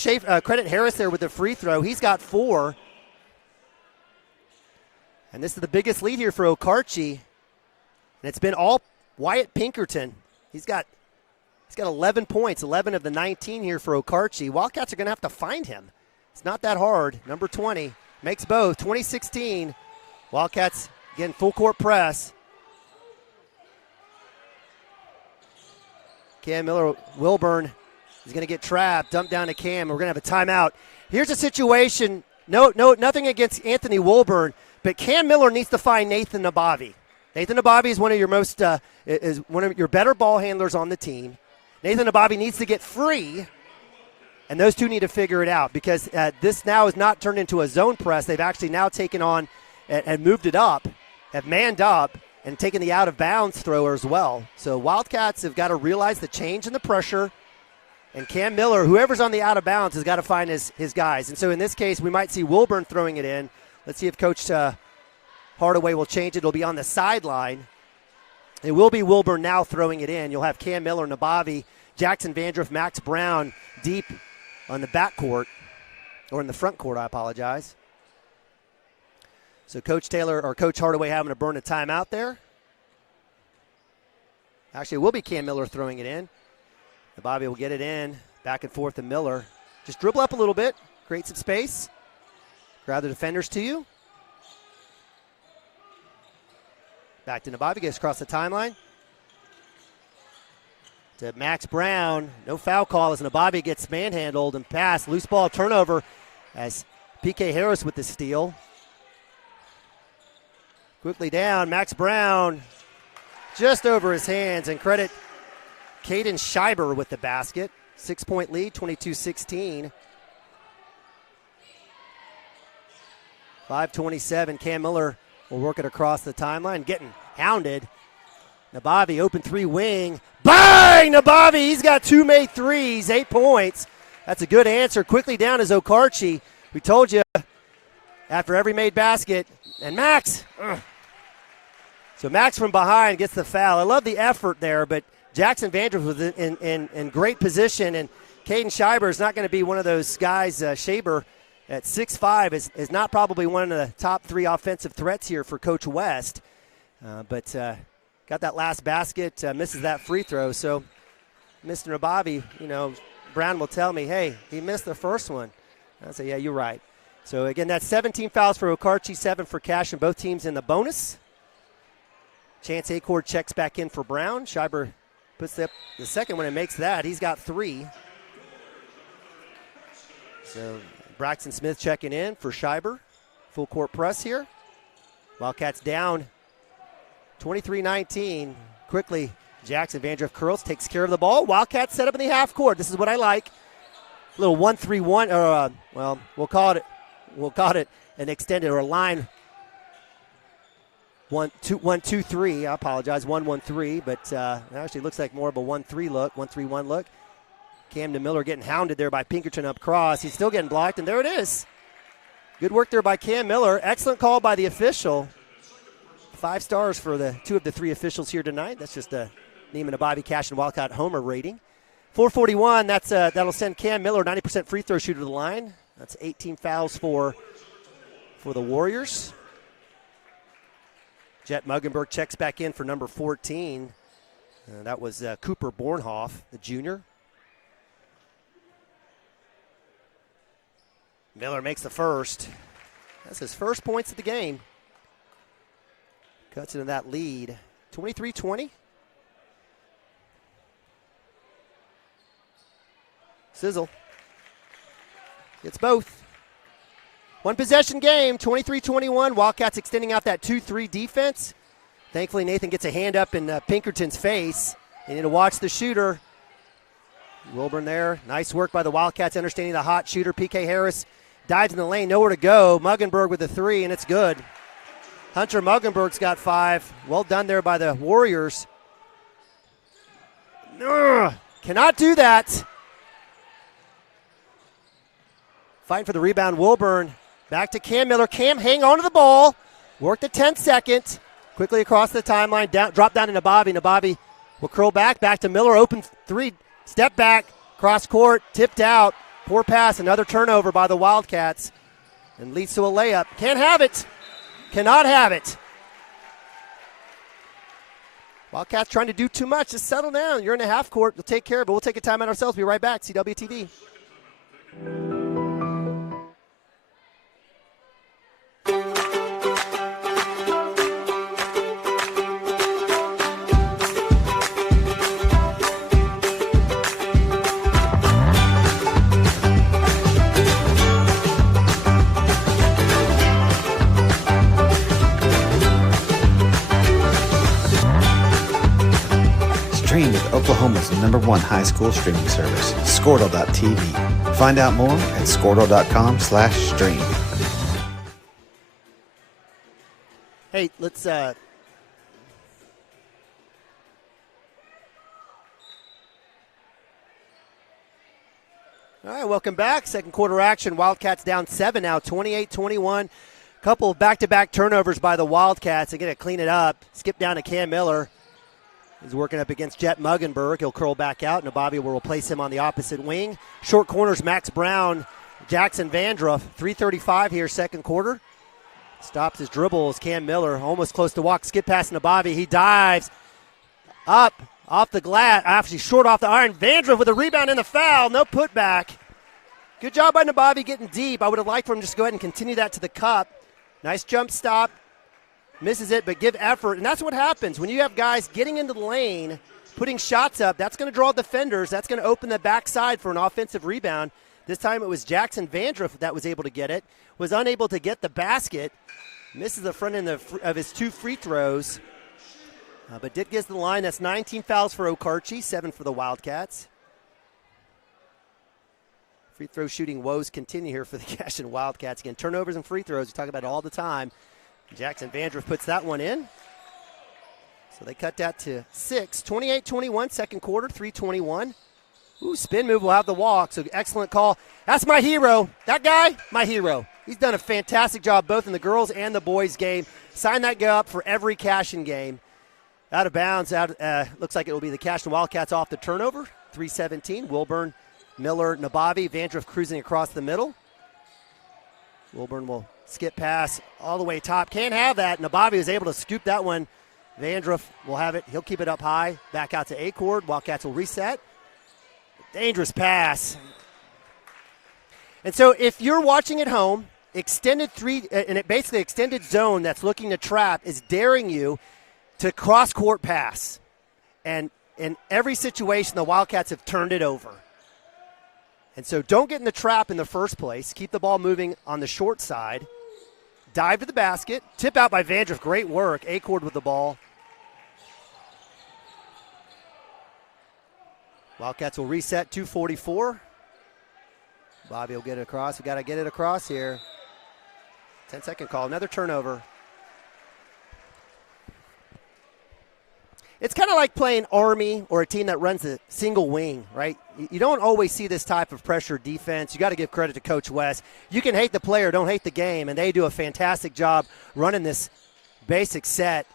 Harris there with the free throw. He's got 4. And this is the biggest lead here for Okarche. And it's been all Wyatt Pinkerton. He's got 11 points, 11 of the 19 here for Okarche. Wildcats are going to have to find him. It's not that hard. Number 20 makes both. 2016. Wildcats again full court press. Cam Miller, Wilburn is going to get trapped, dumped down to Cam. We're going to have a timeout. Here's a situation. No, nothing against Anthony Wilburn, but Cam Miller needs to find Nathan Nabavi. Nathan Nabavi is one of your better ball handlers on the team. Nathan Nabavi needs to get free, and those two need to figure it out because this now is not turned into a zone press. They've actually now taken on and moved it up, have manned up, and taken the out-of-bounds thrower as well. So Wildcats have got to realize the change in the pressure, and Cam Miller, whoever's on the out-of-bounds, has got to find his guys. And so in this case, we might see Wilburn throwing it in. Let's see if Coach Hardaway will change it. It'll be on the sideline. It will be Wilburn now throwing it in. You'll have Cam Miller, Nabavi, Jackson Vandriff, Max Brown deep on the backcourt, or in the front court, I apologize. So Coach Hardaway having to burn a timeout there. Actually, it will be Cam Miller throwing it in. Nabavi will get it in, back and forth to Miller. Just dribble up a little bit, create some space, grab the defenders to you. Back to Nabavi, gets across the timeline. To Max Brown, no foul call as Nabavi gets manhandled and passed. Loose ball turnover as PK Harris with the steal. Quickly down, Max Brown just over his hands, and credit Caden Scheiber with the basket. 6-point lead, 22-16. 5:27, Cam Miller will work it across the timeline, getting hounded. Nabavi, open 3 wing. Bang! Nabavi, he's got 2 made threes, 8 points. That's a good answer. Quickly down is Okarche. We told you after every made basket. And Max. So Max from behind gets the foul. I love the effort there, but Jackson Vandriff was in great position. And Caden Scheiber is not going to be one of those guys. Scheiber at 6'5" is not probably one of the top 3 offensive threats here for Coach West. But got that last basket, misses that free throw. So Mr. Nabavi, Brown will tell me, hey, he missed the first one. I'll say, yeah, you're right. So, again, that's 17 fouls for Okarche, 7 for Cashion. Both teams in the bonus. Chance Acord checks back in for Brown. Scheiber puts up the second one and makes that. He's got 3. So Braxton Smith checking in for Scheiber. Full court press here. Wildcats down 23-19. Quickly, Jackson Vandriff curls, takes care of the ball. Wildcats set up in the half court. This is what I like. A little 1-3-1, or we'll call it an extended or a line 1-2-1-2-3. I apologize, 1-1-3, but it actually looks like more of a 1-3 look, 1-3-1 look. Camden Miller getting hounded there by Pinkerton up cross. He's still getting blocked, and there it is. Good work there by Cam Miller. Excellent call by the official. 5 stars for the 2 of the 3 officials here tonight. That's just a Neiman Nabavi Cashion Wildcat Homer rating. 4:41. That'll send Cam Miller 90% free throw shooter to the line. That's 18 fouls for the Warriors. Jet Muggenberg checks back in for number 14. That was Cooper Bornhoff, the junior. Miller makes the first. That's his first points of the game. Cuts into that lead, 23-20. Sizzle gets both. One possession game, 23-21. Wildcats extending out that 2-3 defense. Thankfully, Nathan gets a hand up in Pinkerton's face. They need to watch the shooter. Wilburn there. Nice work by the Wildcats, understanding the hot shooter. PK Harris dives in the lane, nowhere to go. Muggenberg with a 3, and it's good. Hunter Muggenberg's got 5. Well done there by the Warriors. Cannot do that. Fighting for the rebound, Wilburn. Back to Cam Miller. Cam, hang on to the ball. Work the 10-second. Quickly across the timeline. Drop down to Nababi. Nababi will curl back to Miller. Open 3. Step back. Cross court. Tipped out. Poor pass. Another turnover by the Wildcats. And leads to a layup. Can't have it. Cannot have it. Wildcats trying to do too much. Just settle down. You're in the half court. We'll take care of it. We'll take a timeout ourselves. Be right back. CWTV. Stream with Oklahoma's #1 high school streaming service, Squirtle.tv. Find out more at Squirtle.com/stream. Hey, let's all right, welcome back. Second quarter action. Wildcats down 7 now, 28-21. Couple of back-to-back turnovers by the Wildcats. They're going to clean it up. Skip down to Cam Miller. He's working up against Jet Muggenberg. He'll curl back out, and Bobby will replace him on the opposite wing. Short corners, Max Brown, Jackson Vandruff. 3:35 here, second quarter. Stops his dribbles. Cam Miller almost close to walk. Skip pass to Bobby. He dives up off the glass. Actually, short off the iron. Vandruff with a rebound and the foul. No putback. Good job by Nabavi getting deep. I would have liked for him just to go ahead and continue that to the cup. Nice jump stop. Misses it, but give effort. And that's what happens when you have guys getting into the lane, putting shots up. That's going to draw defenders. That's going to open the backside for an offensive rebound. This time it was Jackson Vandruff that was able to get it. Was unable to get the basket. Misses the front end of his 2 free throws. But did get to the line. That's 19 fouls for Okarche, 7 for the Wildcats. Free throw shooting woes continue here for the Cashion Wildcats. Again, turnovers and free throws. We talk about it all the time. Jackson Vandruff puts that one in. So they cut that to 6. 28-21, second quarter, 3:21. Ooh, spin move will have the walk, so excellent call. That's my hero. That guy, my hero. He's done a fantastic job both in the girls and the boys game. Sign that guy up for every Cashion game. Out of bounds, looks like it will be the Cashion Wildcats off the turnover. 3:17, Wilburn, Miller, Nabavi, Vandruff cruising across the middle. Wilburn will skip pass all the way top. Can't have that. Nabavi was able to scoop that one. Vandruff will have it. He'll keep it up high. Back out to A-Cord. Wildcats will reset. Dangerous pass. And so if you're watching at home, extended zone that's looking to trap is daring you to cross-court pass. And in every situation, the Wildcats have turned it over. And so don't get in the trap in the first place. Keep the ball moving on the short side. Dive to the basket. Tip out by Vandruff. Great work. A-Cord with the ball. Wildcats will reset, 2:44. Bobby will get it across. We've got to get it across here. 10-second call. Another turnover. It's kind of like playing Army or a team that runs a single wing, right? You don't always see this type of pressure defense. You got to give credit to Coach West. You can hate the player, don't hate the game, and they do a fantastic job running this basic set.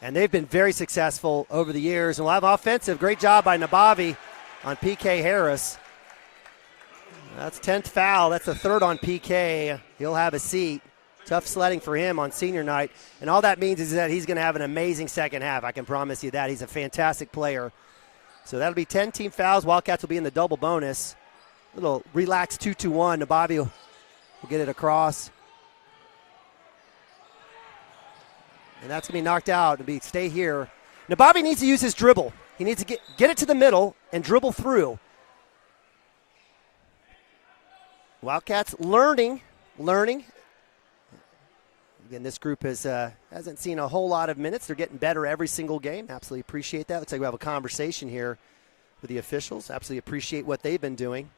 And they've been very successful over the years. And we'll have offensive. Great job by Nabavi on PK Harris. That's 10th foul. That's the third on PK. He'll have a seat. Tough sledding for him on senior night. And all that means is that he's going to have an amazing second half. I can promise you that. He's a fantastic player. So that'll be 10 team fouls. Wildcats will be in the double bonus. A little relaxed 2-2-1. Nabavi will get it across. And that's going to be knocked out and stay here. Nabavi needs to use his dribble. He needs to get it to the middle and dribble through. Wildcats learning. Again, this group hasn't seen a whole lot of minutes. They're getting better every single game. Absolutely appreciate that. Looks like we have a conversation here with the officials. Absolutely appreciate what they've been doing.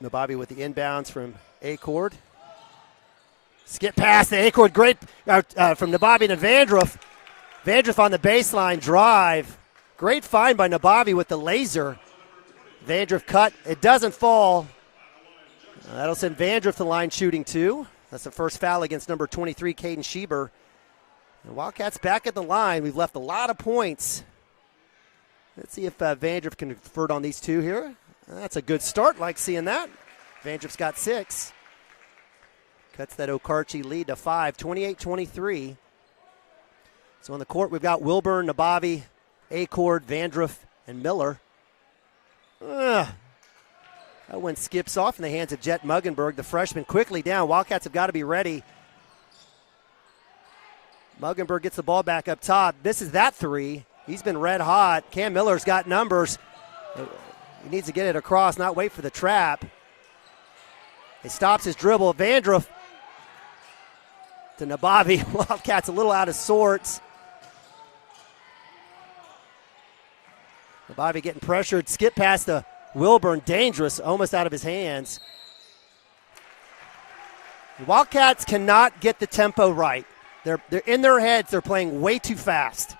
Nabavi with the inbounds from Acord. Skip pass to Acord. Great from Nabavi to Vandruff. Vandruff on the baseline drive. Great find by Nabavi with the laser. Vandruff cut. It doesn't fall. That'll send Vandruff to the line shooting 2. That's the first foul against number 23, Caden Schieber. And Wildcats back at the line. We've left a lot of points. Let's see if Vandruff can convert on these 2 here. That's a good start. Like seeing that. Vandruff's got 6. Cuts that Okarche lead to 5, 28-23. So on the court, we've got Wilburn, Nabavi, Acord, Vandruff, and Miller. That one skips off in the hands of Jet Muggenberg, the freshman, quickly down. Wildcats have got to be ready. Muggenberg gets the ball back up top. This is that 3. He's been red hot. Cam Miller's got numbers. He needs to get it across, not wait for the trap. He stops his dribble. Vandruff to Nabavi. Wildcats a little out of sorts. Nabavi getting pressured. Skip past the Wilburn. Dangerous, almost out of his hands. The Wildcats cannot get the tempo right. They're in their heads. They're playing way too fast.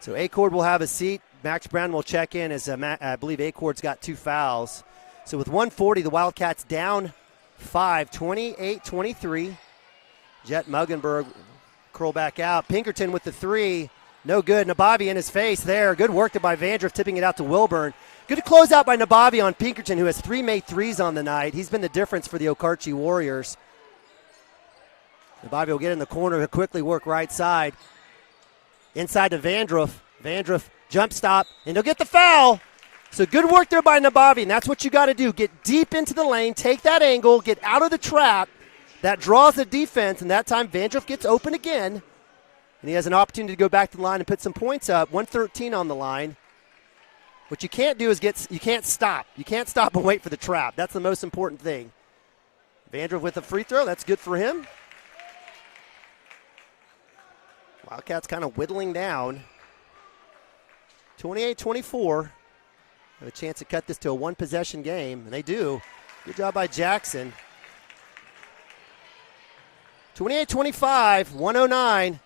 So Acord will have a seat. Max Brown will check in as I believe Acord's got 2 fouls. So with 1:40, the Wildcats down 5, 28-23. Jet Muggenberg curl back out. Pinkerton with the 3. No good. Nabavi in his face there. Good work by Vandruff, tipping it out to Wilburn. Good closeout by Nabavi on Pinkerton, who has 3 made threes on the night. He's been the difference for the Okarche Warriors. Nabavi will get in the corner. He'll quickly work right side. Inside to Vandruff. Vandruff jump stop, and he'll get the foul. So good work there by Nabavi, and that's what you got to do. Get deep into the lane, take that angle, get out of the trap. That draws the defense, and that time Vandruff gets open again. And he has an opportunity to go back to the line and put some points up. 113 on the line. What you can't do is you can't stop. You can't stop and wait for the trap. That's the most important thing. Vandruff with a free throw. That's good for him. Wildcats kind of whittling down. 28-24. Have a chance to cut this to a one-possession game, and they do. Good job by Jackson. 28-25, 109.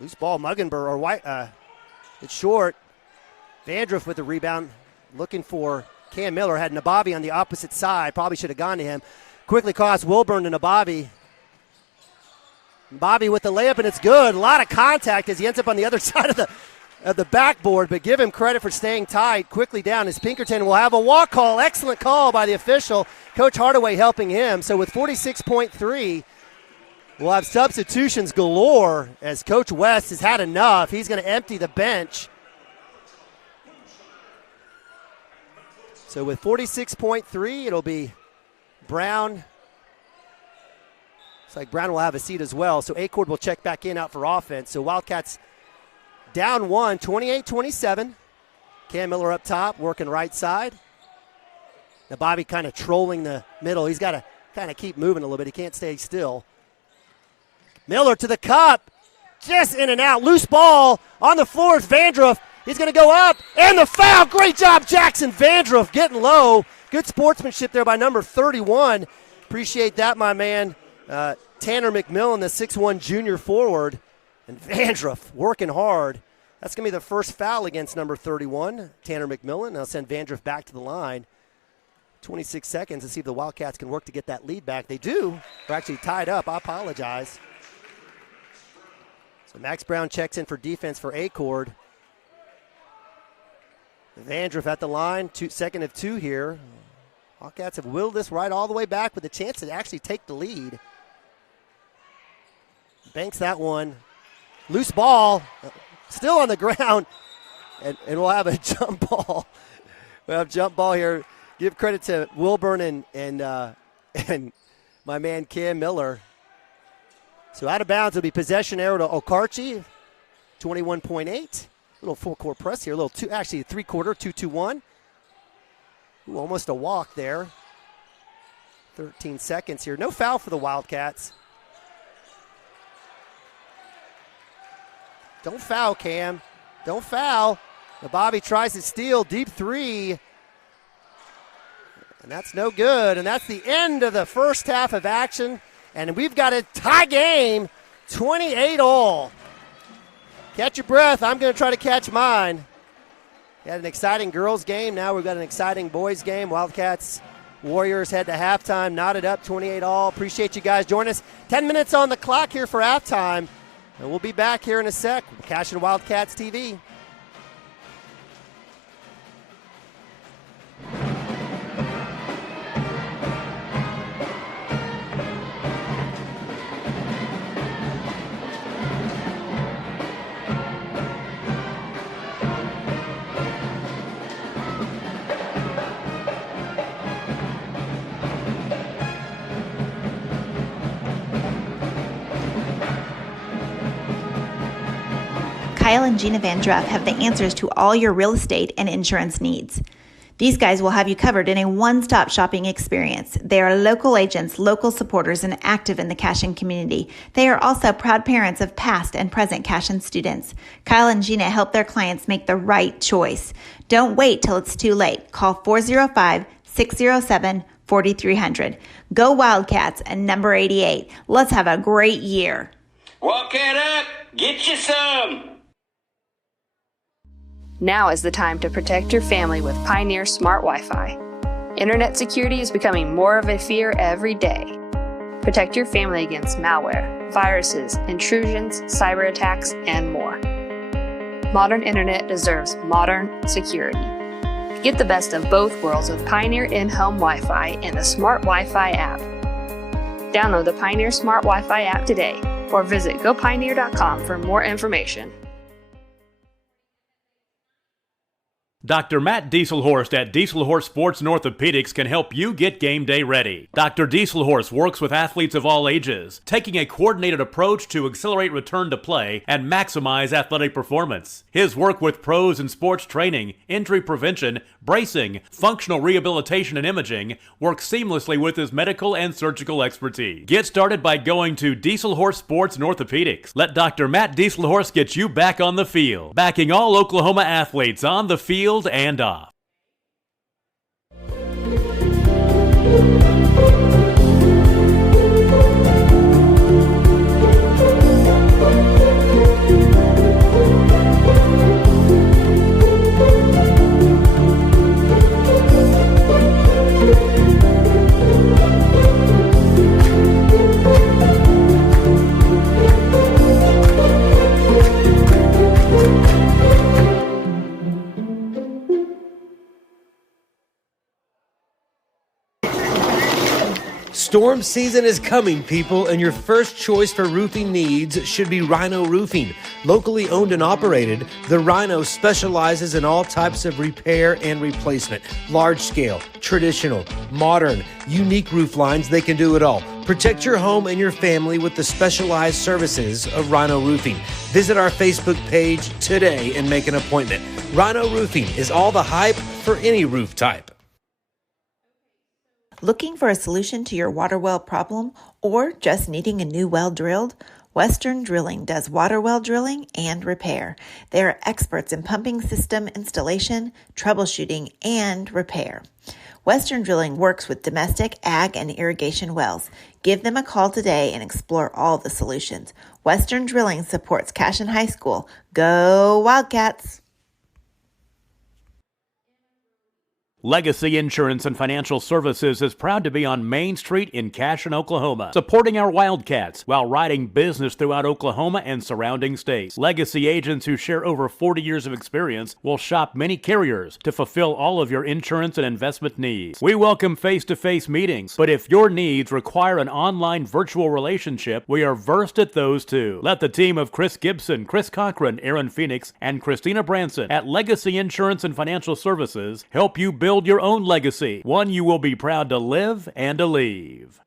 Loose ball, Muggenberg, or White. It's short. Vandruff with the rebound, looking for Cam Miller. Had Nabavi on the opposite side. Probably should have gone to him. Quickly cost Wilburn to Nabavi. Nabavi with the layup, and it's good. A lot of contact as he ends up on the other side of the backboard, but give him credit for staying tight. Quickly down as Pinkerton will have a walk call. Excellent call by the official. Coach Hardaway helping him. So with 46.3, we'll have substitutions galore as Coach West has had enough. He's going to empty the bench. So with 46.3, it'll be Brown. Looks like Brown will have a seat as well. So Acord will check back in out for offense. So Wildcats down 1, 28-27. Cam Miller up top, working right side. Now Bobby kind of trolling the middle. He's got to kind of keep moving a little bit. He can't stay still. Miller to the cup. Just in and out. Loose ball on the floor is Vandruff. He's going to go up. And the foul. Great job, Jackson Vandruff getting low. Good sportsmanship there by number 31. Appreciate that, my man. Tanner McMillan, the 6'1 junior forward. And Vandruff working hard. That's going to be the first foul against number 31, Tanner McMillan. I'll send Vandruff back to the line. 26 seconds to see if the Wildcats can work to get that lead back. They do. They're actually tied up. I apologize. So Max Brown checks in for defense for Acord. Vandruff at the line, second of 2 here. Wildcats have willed this right all the way back with a chance to actually take the lead. Banks that one. Loose ball, still on the ground, and we'll have a jump ball. We'll have jump ball here. Give credit to Wilburn and my man Cam Miller. So out of bounds will be possession arrow to Okarche, 21.8. Little full court press here, actually 3-quarter, 2-2-1. Ooh, almost a walk there. 13 seconds here. No foul for the Wildcats. Don't foul, Cam. Don't foul. The Bobby tries to steal, deep three. And that's no good. And that's the end of the first half of action. And we've got a tie game, 28-all. Catch your breath. I'm going to try to catch mine. We had an exciting girls game. Now we've got an exciting boys game. Wildcats, Warriors head to halftime, knotted up 28-all. Appreciate you guys joining us. 10 minutes on the clock here for halftime. And we'll be back here in a sec. Cashion Wildcats TV. Kyle and Gina Van Druff have the answers to all your real estate and insurance needs. These guys will have you covered in a one-stop shopping experience. They are local agents, local supporters, and active in the Cashion community. They are also proud parents of past and present Cashion students. Kyle and Gina help their clients make the right choice. Don't wait till it's too late. Call 405-607-4300. Go Wildcats and number 88. Let's have a great year. Walk it up. Get you some. Now is the time to protect your family with Pioneer Smart Wi-Fi. Internet security is becoming more of a fear every day. Protect your family against malware, viruses, intrusions, cyber attacks, and more. Modern internet deserves modern security. Get the best of both worlds with Pioneer in-home Wi-Fi and the Smart Wi-Fi app. Download the Pioneer Smart Wi-Fi app today or visit gopioneer.com for more information. Dr. Matt Dieselhorst at Dieselhorst Sports and Orthopedics can help you get game day ready. Dr. Dieselhorst works with athletes of all ages, taking a coordinated approach to accelerate return to play and maximize athletic performance. His work with pros in sports training, injury prevention, bracing, functional rehabilitation, and imaging works seamlessly with his medical and surgical expertise. Get started by going to Dieselhorst Sports and Orthopedics. Let Dr. Matt Dieselhorst get you back on the field, backing all Oklahoma athletes on the field and off. Storm season is coming, people, and your first choice for roofing needs should be Rhino Roofing. Locally owned and operated, the Rhino specializes in all types of repair and replacement. Large scale, traditional, modern, unique roof lines, they can do it all. Protect your home and your family with the specialized services of Rhino Roofing. Visit our Facebook page today and make an appointment. Rhino Roofing is all the hype for any roof type. Looking for a solution to your water well problem or just needing a new well drilled? Western Drilling does water well drilling and repair. They are experts in pumping system installation, troubleshooting, and repair. Western Drilling works with domestic, ag, and irrigation wells. Give them a call today and explore all the solutions. Western Drilling supports Cashion High School. Go Wildcats! Legacy Insurance and Financial Services is proud to be on Main Street in Cashion, Oklahoma, supporting our Wildcats while writing business throughout Oklahoma and surrounding states. Legacy agents who share over 40 years of experience will shop many carriers to fulfill all of your insurance and investment needs. We welcome face-to-face meetings, but if your needs require an online virtual relationship, we are versed at those too. Let the team of Chris Gibson, Chris Cochran, Aaron Phoenix, and Christina Branson at Legacy Insurance and Financial Services help you build build your own legacy, one you will be proud to live and to leave.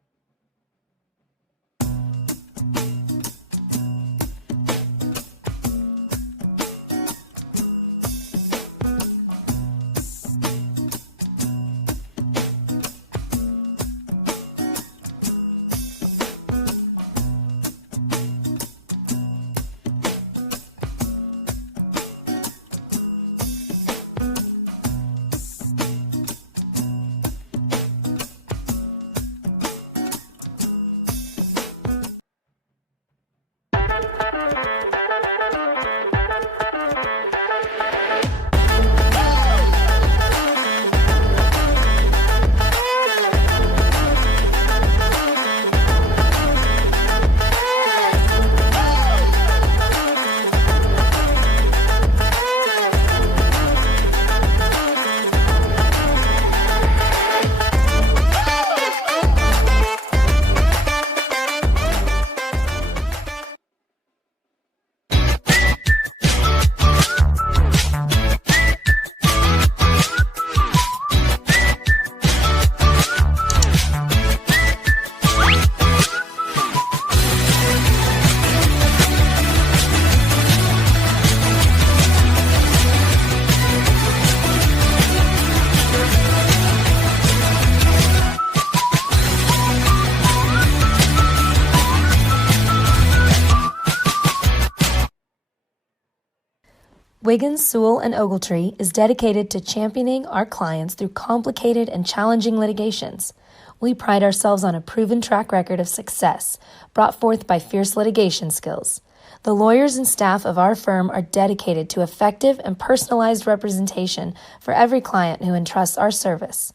Wiggins, Sewell, and Ogletree is dedicated to championing our clients through complicated and challenging litigations. We pride ourselves on a proven track record of success brought forth by fierce litigation skills. The lawyers and staff of our firm are dedicated to effective and personalized representation for every client who entrusts our service.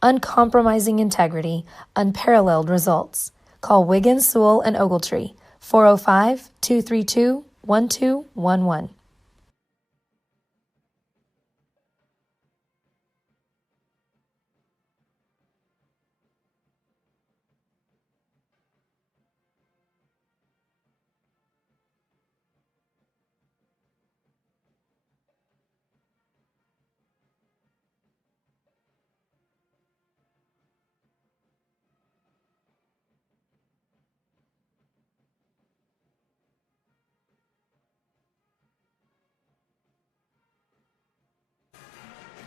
Uncompromising integrity, unparalleled results. Call Wiggins, Sewell, and Ogletree, 405-232-1211.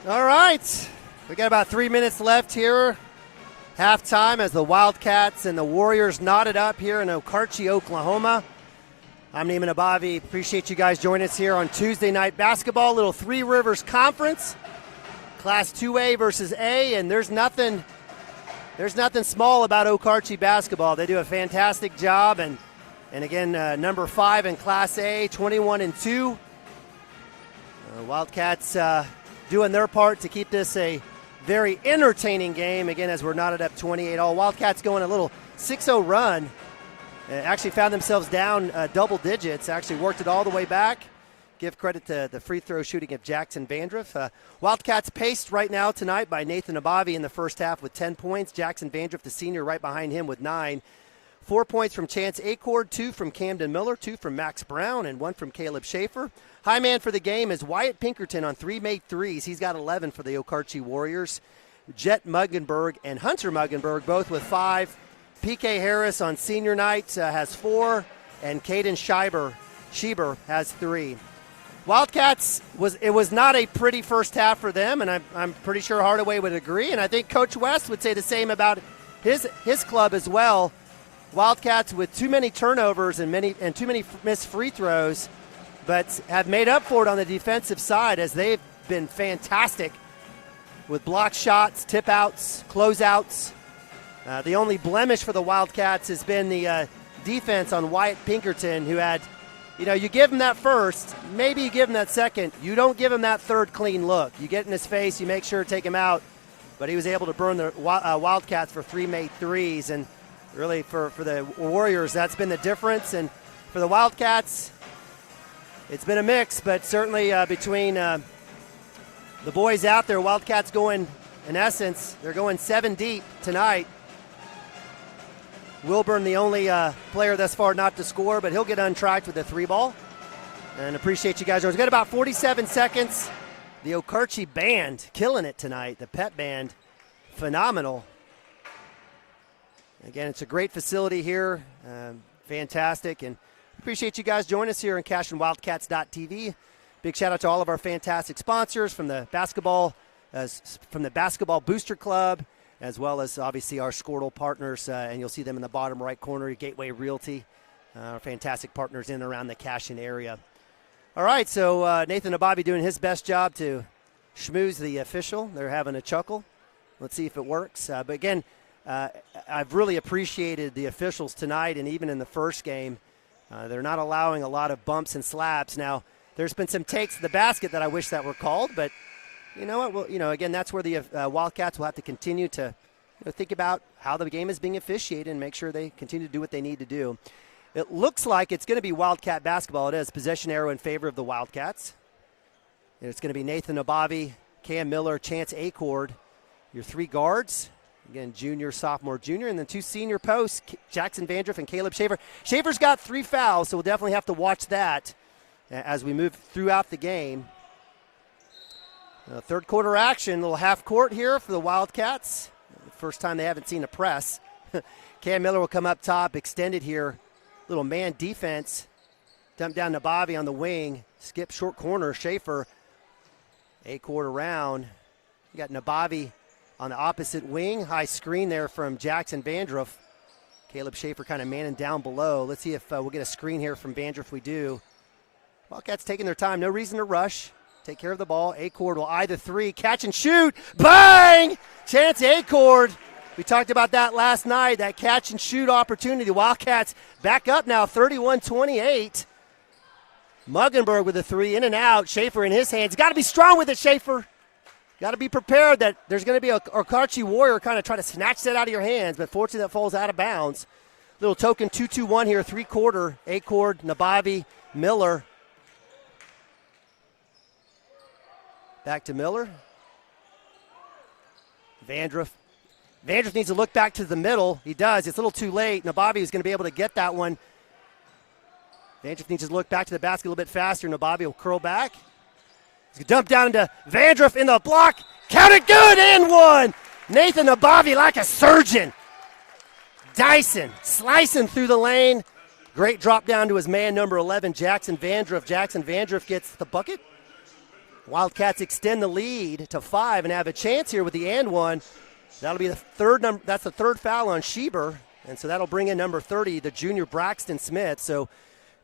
All right, we got about 3 minutes left here. Halftime as the Wildcats and the Warriors knotted up here in Okarche, Oklahoma. I'm Neiman Abavi. Appreciate you guys joining us here on Tuesday night basketball. Little Three Rivers Conference, Class 2A versus A, and there's nothing small about Okarche basketball. They do a fantastic job, and again, number 5 in Class A, 21-2. Wildcats doing their part to keep this a very entertaining game, again, as we're knotted up 28-all. Wildcats going a little 6-0 run. Actually found themselves down double digits, actually worked it all the way back. Give credit to the free throw shooting of Jackson Vandriff. Wildcats paced right now tonight by Nathan Abavi in the first half with 10 points. Jackson Vandriff, the senior, right behind him with 9. 4 points from Chance Acord, 2 from Camden Miller, 2 from Max Brown, and 1 from Caleb Schaefer. High man for the game is Wyatt Pinkerton on 3 made threes. He's got 11 for the Okarche Warriors. Jet Muggenberg and Hunter Muggenberg both with 5. PK Harris on senior night has 4, and Caden Schieber has 3. Wildcats, it was not a pretty first half for them, and I'm pretty sure Hardaway would agree, and I think Coach West would say the same about his club as well. Wildcats with too many turnovers and too many missed free throws, but have made up for it on the defensive side as they've been fantastic with block shots, tip-outs, closeouts. The only blemish for the Wildcats has been the defense on Wyatt Pinkerton, who had, you give him that first, maybe you give him that second. You don't give him that third clean look. You get in his face, you make sure to take him out. But he was able to burn the Wildcats for 3 made threes. And really for the Warriors, that's been the difference. And for the Wildcats, it's been a mix, but certainly between the boys out there, Wildcats going, in essence, they're going 7 deep tonight. Wilburn, the only player thus far not to score, but he'll get untracked with the 3 ball. And appreciate you guys. We've got about 47 seconds The Okarche band killing it tonight. The pep band, phenomenal. Again, it's a great facility here. Fantastic. And appreciate you guys joining us here on CashionWildcats.tv. Big shout out to all of our fantastic sponsors from the basketball Booster Club, as well as obviously our Squirtle partners, and you'll see them in the bottom right corner, Gateway Realty, our fantastic partners in and around the Cashion area. All right, so Nathan Ababi doing his best job to schmooze the official. They're having a chuckle. Let's see if it works. But again, I've really appreciated the officials tonight, and even in the first game, they're not allowing a lot of bumps and slaps. Now, there's been some takes to the basket that I wish that were called, but you know what? Well, again, that's where the Wildcats will have to continue to think about how the game is being officiated and make sure they continue to do what they need to do. It looks like it's going to be Wildcat basketball. It is possession arrow in favor of the Wildcats. It's going to be Nathan Abavi, Cam Miller, Chance Acord, your three guards. Again, junior, sophomore, junior, and then two senior posts, Jackson Vandriff and Caleb Schaefer. Schaefer's got 3 fouls, so we'll definitely have to watch that as we move throughout the game. Third quarter action, little half court here for the Wildcats. First time they haven't seen a press. Cam Miller will come up top, extended here. Little man defense. Dump down to Bobby on the wing. Skip short corner. Schaefer. A-court around. You got Nabavi on the opposite wing. High screen there from Jackson Vandruff. Caleb Schaefer kind of manning down below. Let's see if we'll get a screen here from Vandruff. We do. Wildcats taking their time. No reason to rush. Take care of the ball. A-court will eye the three. Catch and shoot. Bang! Chance A-court. We talked about that last night, that catch and shoot opportunity. The Wildcats back up now, 31-28. Muggenberg with a three, in and out. Schaefer in his hands. Got to be strong with it, Schaefer. Got to be prepared that there's going to be a Okarche Warrior kind of try to snatch that out of your hands, but fortunately that falls out of bounds. Little token 2-2-1 here, three-quarter. Acord, Nabavi, Miller. Back to Miller. Vandruff. Vandruff needs to look back to the middle. He does. It's a little too late. Nabavi is going to be able to get that one. Vandruff needs to look back to the basket a little bit faster. Nabavi will curl back. He's going to dump down into Vandruff in the block. Count it good, and one. Nathan Nabavi like a surgeon. Dyson slicing through the lane. Great drop down to his man, number 11, Jackson Vandruff. Jackson Vandruff gets the bucket. Wildcats extend the lead to 5 and have a chance here with the and one. That'll be the third number. That's the third foul on Schieber, and so that'll bring in number 30, the junior Braxton Smith. So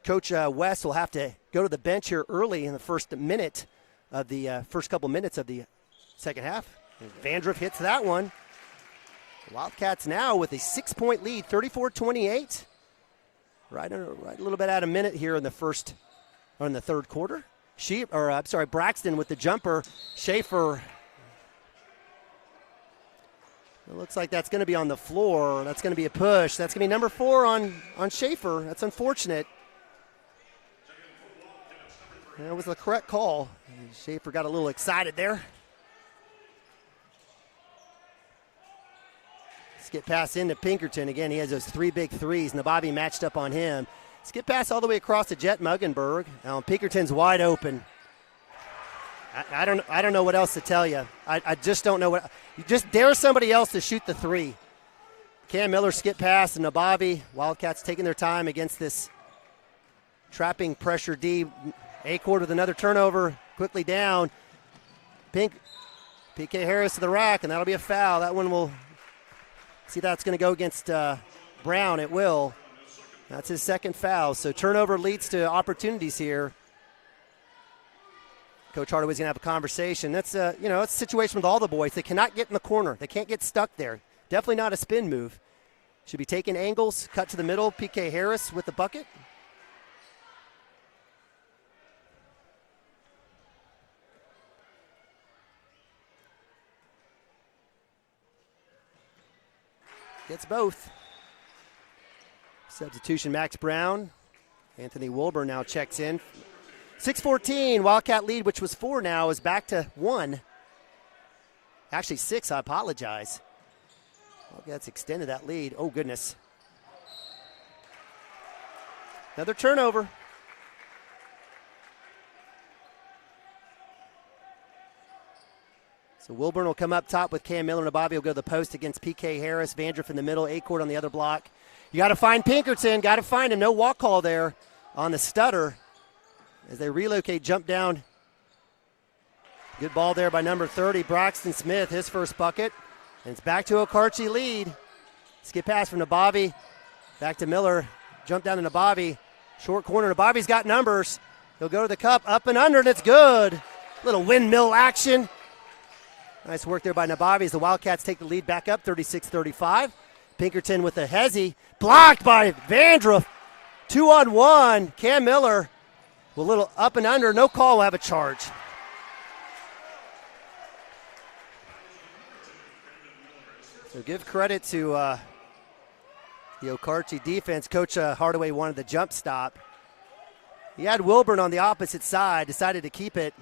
Coach West will have to go to the bench here early in the first couple minutes of the second half. And Vandruff hits that one. Wildcats now with a 6-point lead, 34-28. Right a little bit out of a minute here in the third quarter. Braxton with the jumper. Schaefer. It looks like that's going to be on the floor. That's going to be a push. That's going to be number 4 on Schaefer. That's unfortunate. That was the correct call. Schaefer got a little excited there. Skip pass into Pinkerton. Again, he has those 3 big threes. Nabavi matched up on him. Skip pass all the way across to Jet Muggenberg. Now Pinkerton's wide open. I don't know what else to tell you. I just don't know what. You just dare somebody else to shoot the 3. Cam Miller skip pass and Nabavi. Wildcats taking their time against this trapping pressure D. A-court with another turnover. Quickly down. PK Harris to the rack, and that'll be a foul. That one will see that's going to go against Brown. It will. That's his second foul. So turnover leads to opportunities here. Coach Hardaway's going to have a conversation. That's it's a situation with all the boys. They cannot get in the corner. They can't get stuck there. Definitely not a spin move. Should be taking angles, cut to the middle. PK Harris with the bucket. Gets both. Substitution, Max Brown. Anthony Wilbur now checks in. 6-14, Wildcat lead, which was 4 now, is back to 1. Actually 6, I apologize. Wildcats extended that lead. Oh, goodness. Another turnover. So Wilburn will come up top with Cam Miller. Nabavi will go to the post against P.K. Harris. Vandriff in the middle, Acord on the other block. You got to find Pinkerton. Got to find him. No walk call there on the stutter as they relocate, jump down. Good ball there by number 30, Braxton Smith, his first bucket. And it's back to Okarche lead. Skip pass from Nabavi. Back to Miller. Jump down to Nabavi. Short corner. Nabavi's got numbers. He'll go to the cup, up and under, and it's good. Little windmill action. Nice work there by Nabavi as the Wildcats take the lead back up, 36-35. Pinkerton with a hezzy. Blocked by Vandriff. 2-on-1. Cam Miller with a little up and under. No call, will have a charge. So give credit to the Okarche defense. Coach Hardaway wanted the jump stop. He had Wilburn on the opposite side, decided to keep it.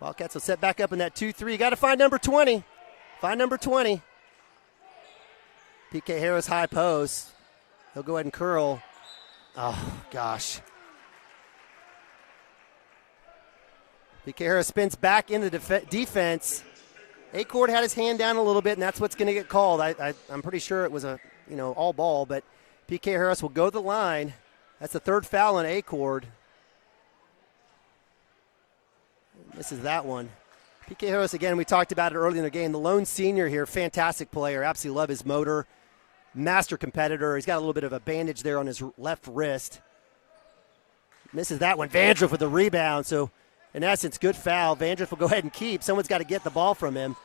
Wildcats will set back up in that 2-3. You got to find number 20. Find number 20. P.K. Harris high post. He'll go ahead and curl. Oh, gosh. P.K. Harris spins back into defense. Acord had his hand down a little bit, and that's what's going to get called. I'm pretty sure it was a all ball, but P.K. Harris will go to the line. That's the third foul on Acord. Misses that one. P.K. Harris, again, we talked about it early in the game. The lone senior here, fantastic player. Absolutely love his motor. Master competitor. He's got a little bit of a bandage there on his left wrist. Misses that one. Vandriff with the rebound. So, in essence, good foul. Vandriff will go ahead and keep. Someone's got to get the ball from him.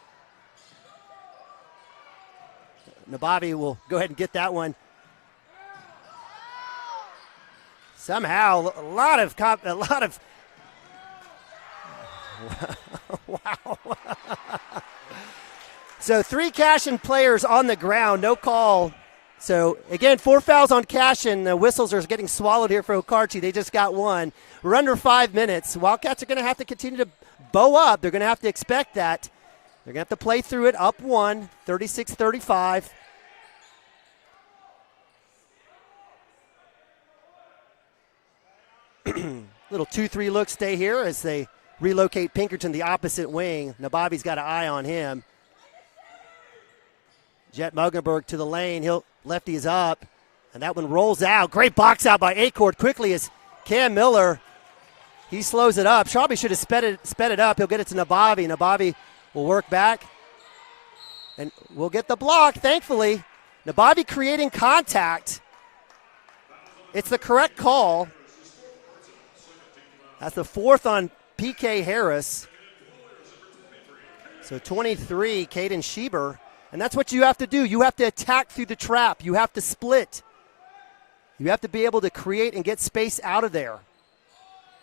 Nabavi will go ahead and get that one. Somehow, a lot of wow. So 3 Cashion players on the ground, no call. So, again, 4 fouls on Cashion. The whistles are getting swallowed here for Okarche. They just got one. We're under 5 minutes. Wildcats are going to have to continue to bow up. They're going to have to expect that. They're going to have to play through it. Up 1, 36-35. Little 2-3 look stay here as they relocate Pinkerton the opposite wing. Nabavi's got an eye on him. Jet Muggenberg to the lane. Lefty is up, and that one rolls out. Great box out by Acord quickly as Cam Miller, he slows it up. Schaube should have sped it up. He'll get it to Nabavi. Nabavi will work back, and we'll get the block, thankfully. Nabavi creating contact. It's the correct call. That's the 4th on P.K. Harris. So 23, Caden Schieber. And that's what you have to do. You have to attack through the trap. You have to split. You have to be able to create and get space out of there.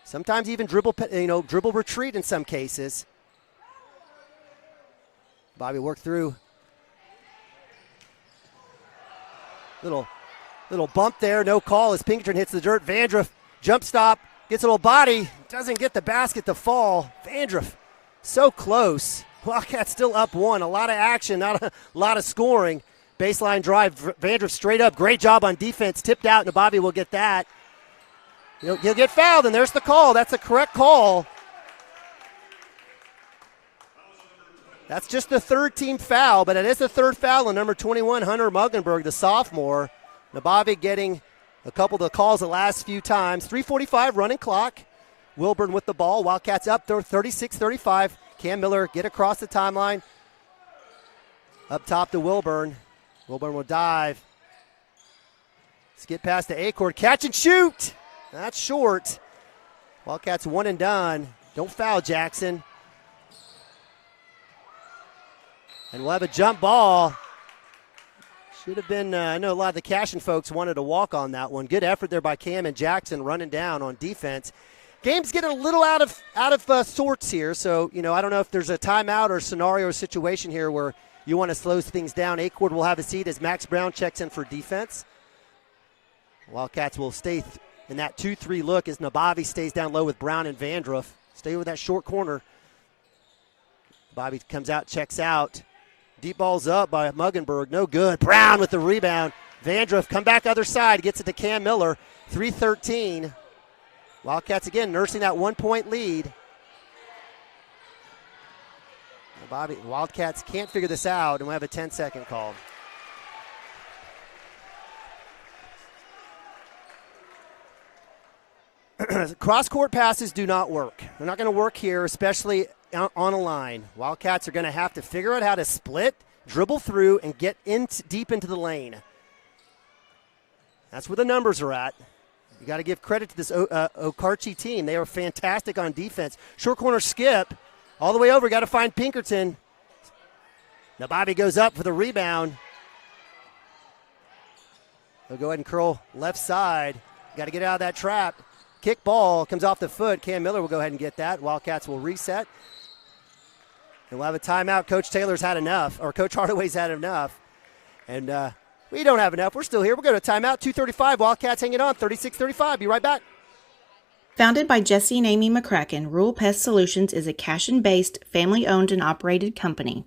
Sometimes even dribble retreat in some cases. Bobby worked through. Little bump there, no call as Pinkerton hits the dirt. Vandriff, jump stop, gets a little body, doesn't get the basket to fall. Vandriff, so close. Wildcats still up 1. A lot of action, not a lot of scoring. Baseline drive, Vandriff straight up. Great job on defense. Tipped out, Nabavi will get that. He'll get fouled, and there's the call. That's the correct call. That's just the third team foul, but it is the third foul on number 21, Hunter Muggenberg, the sophomore. Nabavi getting a couple of the calls the last few times. 3:45 running clock. Wilburn with the ball. Wildcats up 36-35. Cam Miller get across the timeline. Up top to Wilburn. Wilburn will dive. Skip past to Acord. Catch and shoot. That's short. Wildcats one and done. Don't foul, Jackson. And we'll have a jump ball. Should have been, I know a lot of the Cashion folks wanted to walk on that one. Good effort there by Cam and Jackson running down on defense. Game's getting a little out of sorts here, so, I don't know if there's a timeout or scenario or situation here where you want to slow things down. Acord will have a seat as Max Brown checks in for defense. Wildcats will stay in that 2-3 look as Nabavi stays down low with Brown and Vandriff. Stay with that short corner. Bobby comes out, checks out. Deep ball's up by Muggenberg. No good. Brown with the rebound. Vandriff come back other side. Gets it to Cam Miller. 3:13. Wildcats again nursing that 1-point lead. Wildcats can't figure this out, and we'll have a 10-second call. Cross-court passes do not work. They're not going to work here, especially on a line. Wildcats are going to have to figure out how to split, dribble through, and get deep into the lane. That's where the numbers are at. You got to give credit to this Okarche team. They are fantastic on defense. Short corner skip. All the way over, got to find Pinkerton. Now Bobby goes up for the rebound. He'll go ahead and curl left side. Got to get out of that trap. Kick ball comes off the foot. Cam Miller will go ahead and get that. Wildcats will reset. And we'll have a timeout. Coach Taylor's had enough, or Coach Hardaway's had enough. And we don't have enough. We're still here. We're going to timeout. 2:35. Wildcats hanging on. 36-35. Be right back. Founded by Jesse and Amy McCracken, Rural Pest Solutions is a Cashion-based, family-owned and operated company.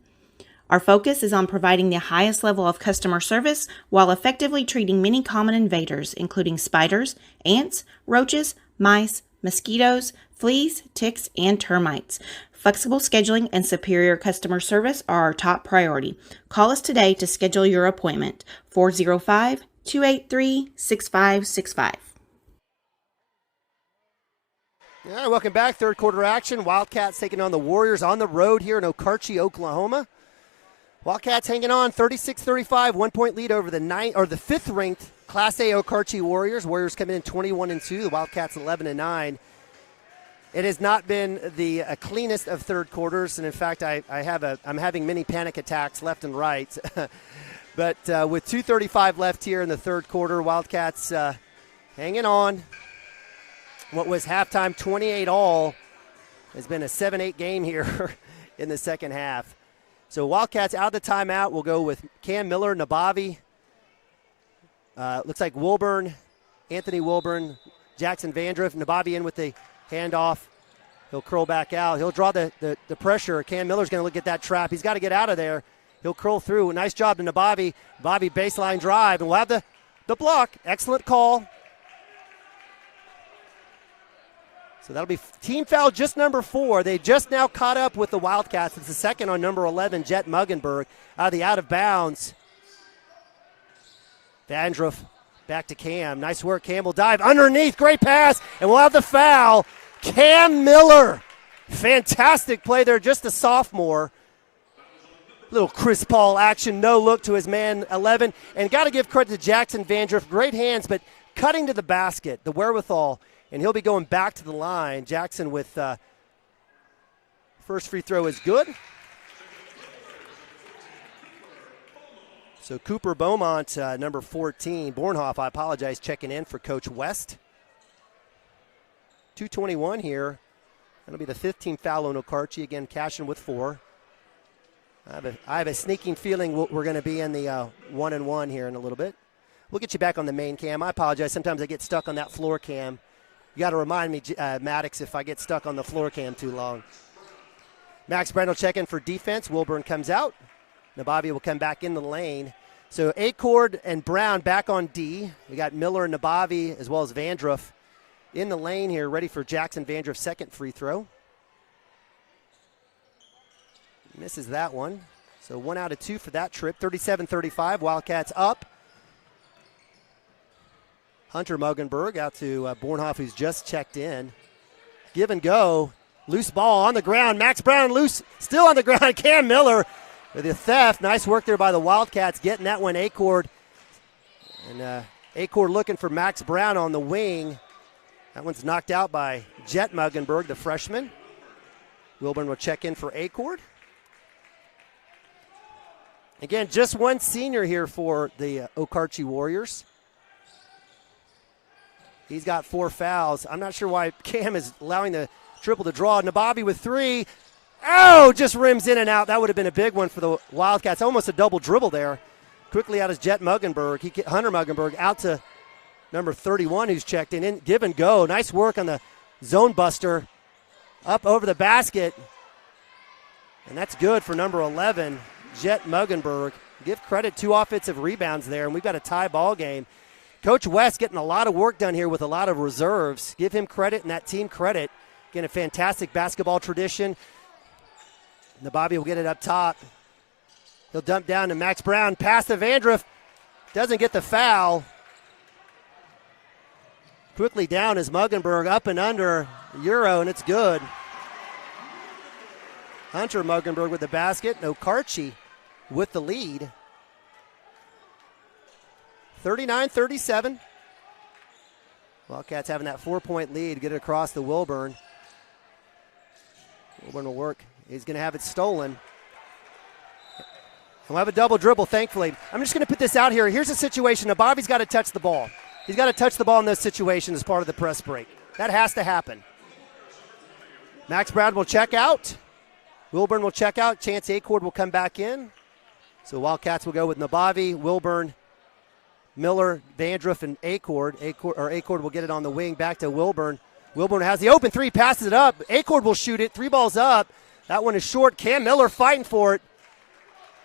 Our focus is on providing the highest level of customer service while effectively treating many common invaders, including spiders, ants, roaches, mice, mosquitoes, fleas, ticks, and termites. Flexible scheduling and superior customer service are our top priority. Call us today to schedule your appointment. 405-283-6565. All right, welcome back. Third quarter action. Wildcats taking on the Warriors on the road here in Okarche, Oklahoma. Wildcats hanging on 36-35, 1 point lead over the fifth ranked Class A Okarche Warriors. Warriors coming in 21-2, the Wildcats 11-9. It has not been the cleanest of third quarters, and in fact, I'm having many panic attacks left and right. But with 2:35 left here in the third quarter, Wildcats hanging on. What was halftime 28-all has been a 7-8 game here in the second half. So Wildcats out of the timeout. We'll go with Cam Miller, Nabavi. Looks like Anthony Wilburn, Jackson Vandruff. Nabavi in with the handoff. He'll curl back out. He'll draw the pressure. Cam Miller's going to look at that trap. He's got to get out of there. He'll curl through. Nice job to Nabavi. Bobby baseline drive. And we'll have the block. Excellent call. So that'll be team foul just number 4. They just now caught up with the Wildcats. It's the second on number 11, Jet Muggenberg, out of bounds. Vandruff back to Cam. Nice work. Cam will dive underneath. Great pass. And we'll have the foul. Cam Miller. Fantastic play there. Just a sophomore. Little Chris Paul action. No look to his man 11. And got to give credit to Jackson Vandruff. Great hands, but cutting to the basket. The wherewithal. And he'll be going back to the line. Jackson with first free throw is good. So Cooper Beaumont, number 14. Bornhoff, I apologize, checking in for Coach West. 2:21 here. That'll be the 15th foul on Okarche. Again, Cashion with 4. I have a sneaking feeling we're going to be in the 1-and-1 here in a little bit. We'll get you back on the main cam. I apologize. Sometimes I get stuck on that floor cam. You got to remind me, Maddox, if I get stuck on the floor cam too long. Max Brand will check in for defense. Wilburn comes out. Nabavi will come back in the lane. So Acord and Brown back on D. We got Miller and Nabavi as well as Vandruff in the lane here, ready for Jackson Vandruff's second free throw. Misses that one. So 1 out of 2 for that trip. 37-35. Wildcats up. Hunter Muggenberg out to Bornhoff, who's just checked in. Give and go. Loose ball on the ground. Max Brown loose, still on the ground. Cam Miller with the theft. Nice work there by the Wildcats, getting that one. Acord. And Acord looking for Max Brown on the wing. That one's knocked out by Jet Muggenberg, the freshman. Wilburn will check in for Acord. Again, just one senior here for the Okarche Warriors. He's got 4 fouls. I'm not sure why Cam is allowing the triple to draw. Nabavi with 3. Oh, just rims in and out. That would have been a big one for the Wildcats. Almost a double dribble there. Quickly out is Jet Muggenberg. Hunter Muggenberg out to number 31 who's checked in. Give and go. Nice work on the zone buster. Up over the basket. And that's good for number 11, Jet Muggenberg. Give credit, 2 offensive rebounds there, and we've got a tie ball game. Coach West getting a lot of work done here with a lot of reserves. Give him credit and that team credit. Again, a fantastic basketball tradition. Bobby will get it up top. He'll dump down to Max Brown. Pass to Vandruff. Doesn't get the foul. Quickly down is Muggenberg, up and under Euro, and it's good. Hunter Muggenberg with the basket. Okarche with the lead. 39-37. Wildcats having that 4-point lead. Get it across to Wilburn. Wilburn will work. He's going to have it stolen. We'll have a double dribble, thankfully. I'm just going to put this out here. Here's a situation. Now, Bobby's got to touch the ball. He's got to touch the ball in this situation as part of the press break. That has to happen. Max Brown will check out. Wilburn will check out. Chance Acord will come back in. So Wildcats will go with Nabavi, Wilburn, Miller, Vandruff, and Acord. Acord will get it on the wing back to Wilburn. Wilburn has the open three, passes it up. Acord will shoot it. 3 balls up. That one is short. Cam Miller fighting for it.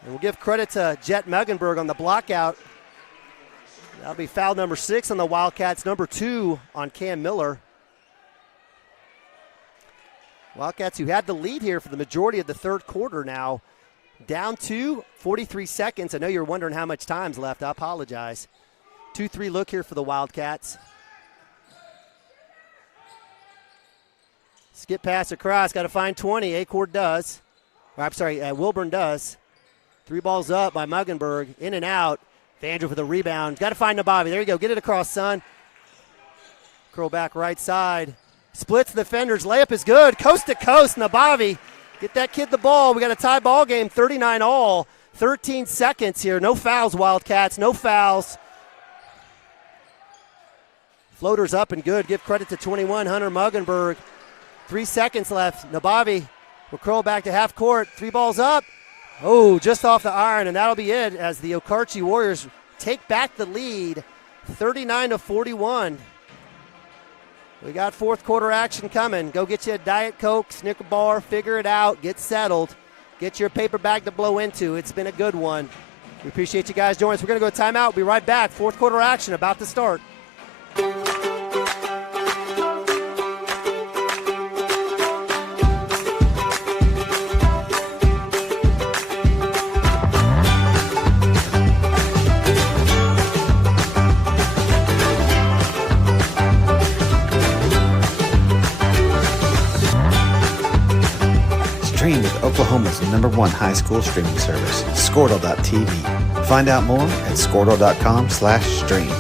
And we'll give credit to Jet Muggenberg on the block out. That'll be foul number 6 on the Wildcats, number 2 on Cam Miller. Wildcats, who had the lead here for the majority of the third quarter now, down to 43 seconds. I know you're wondering how much time's left. I apologize. 2-3 look here for the Wildcats. Skip pass across. Got to find 20. Acord does. Wilburn does. 3 balls up by Muggenberg. In and out. Vandruff with a rebound. Got to find Nabavi. There you go. Get it across, son. Curl back right side. Splits the defenders. Layup is good. Coast to coast. Nabavi. Get that kid the ball. We got a tie ball game. 39 all. 13 seconds here. No fouls, Wildcats. No fouls. Floater's up and good. Give credit to 21, Hunter Muggenberg. 3 seconds left. Nabavi will curl back to half court. 3 balls up. Oh, just off the iron, and that'll be it as the Okarche Warriors take back the lead, 39-41. We got fourth quarter action coming. Go get you a Diet Coke, Snicker bar, figure it out, get settled. Get your paper bag to blow into. It's been a good one. We appreciate you guys joining us. We're going to go timeout. We'll be right back. Fourth quarter action about to start. Stream with Oklahoma's #1 high school streaming service, Squirtle.tv. Find out more at Squirtle.com/stream.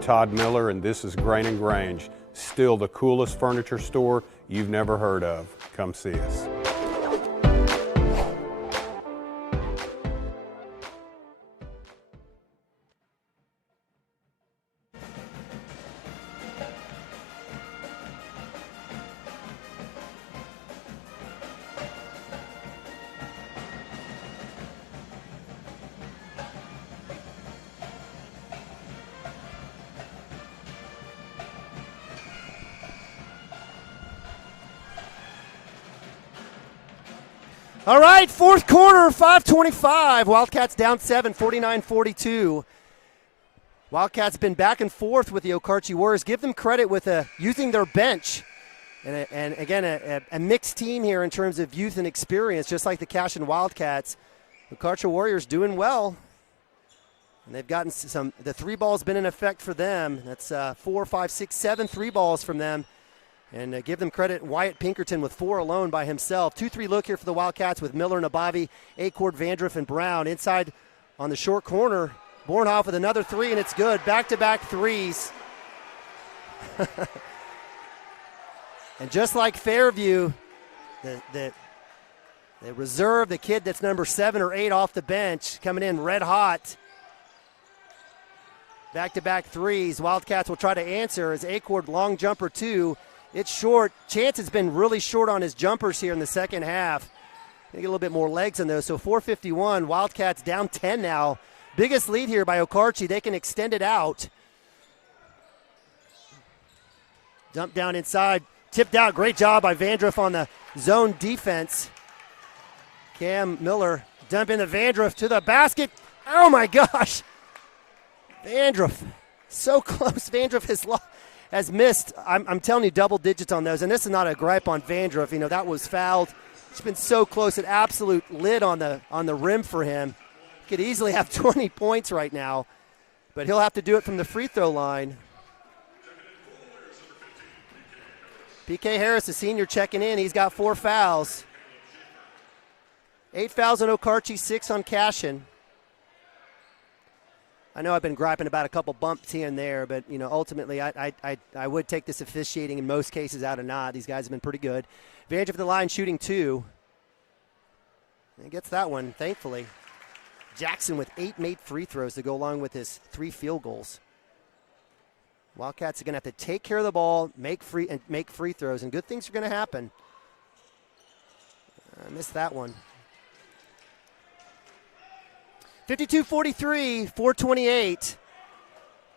Todd Miller, and this is Grain and Grange. Still the coolest furniture store you've never heard of. Come see us. All right, fourth quarter, 5:25. Wildcats down 7, 49-42. Wildcats been back and forth with the Okarche Warriors. Give them credit with using their bench. And again, a mixed team here in terms of youth and experience, just like the Cashion Wildcats. Okarche Warriors doing well. And they've gotten the three ball's been in effect for them. That's 4, 5, 6, 7 three balls from them. And give them credit, Wyatt Pinkerton with 4 alone by himself. 2-3 look here for the Wildcats with Miller, Nabavi, Acord, Vandruff, and Brown. Inside on the short corner, Bornhoff with another 3, and it's good. Back-to-back threes. And just like Fairview, the reserve, the kid that's number 7 or 8 off the bench, coming in red hot. Back-to-back threes. Wildcats will try to answer as Acord long jumper 2. It's short. Chance has been really short on his jumpers here in the second half. Get a little bit more legs in those. So 4:51. Wildcats down 10 now. Biggest lead here by Okarche. They can extend it out. Dump down inside. Tipped out. Great job by Vandruff on the zone defense. Cam Miller dumping the Vandruff to the basket. Oh my gosh. Vandruff. So close. Vandruff has missed, I'm telling you, double digits on those. And this is not a gripe on Vandruff. You know, that was fouled. It's been so close. An absolute lid on the rim for him. Could easily have 20 points right now. But he'll have to do it from the free throw line. PK Harris, the senior, checking in. He's got 4 fouls. 8 fouls on Okarche, 6 on Cashion. I know I've been griping about a couple bumps here and there, but, you know, ultimately I would take this officiating in most cases out of not. These guys have been pretty good. Vandruff at the line shooting 2. And gets that one, thankfully. Jackson with 8 made free throws to go along with his 3 field goals. Wildcats are going to have to take care of the ball, make free throws, and good things are going to happen. I missed that one. 52-43, 4:28.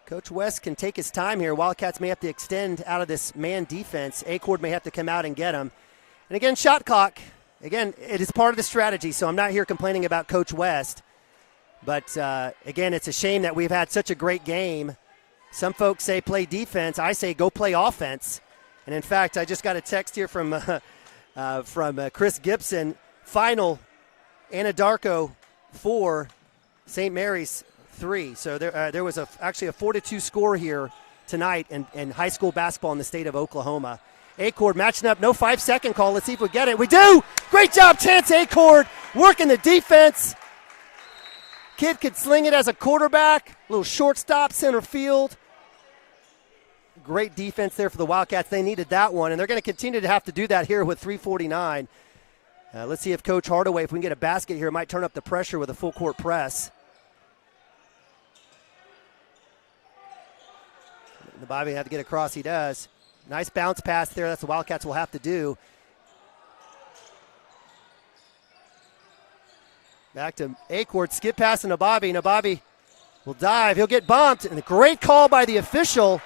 Coach West can take his time here. Wildcats may have to extend out of this man defense. Acord may have to come out and get him. And again, shot clock. Again, it is part of the strategy, so I'm not here complaining about Coach West. But, again, it's a shame that we've had such a great game. Some folks say play defense. I say go play offense. And, in fact, I just got a text here from Chris Gibson. Final, Anadarko 4, St. Mary's 3. So there was actually a 4-2 score here tonight in high school basketball in the state of Oklahoma. Acord matching up, no 5-second call. Let's see if we get it. We do! Great job, Chance Acord, working the defense. Kid could sling it as a quarterback. Little shortstop, center field. Great defense there for the Wildcats. They needed that one, and they're going to continue to have to do that here with 3:49. Let's see if Coach Hardaway, if we can get a basket here, might turn up the pressure with a full court press. Bobby had to get across. He does. Nice bounce pass there. That's what the Wildcats will have to do. Back to Acord. Skip pass to Nabavi. Nabavi will dive. He'll get bumped. And a great call by the official.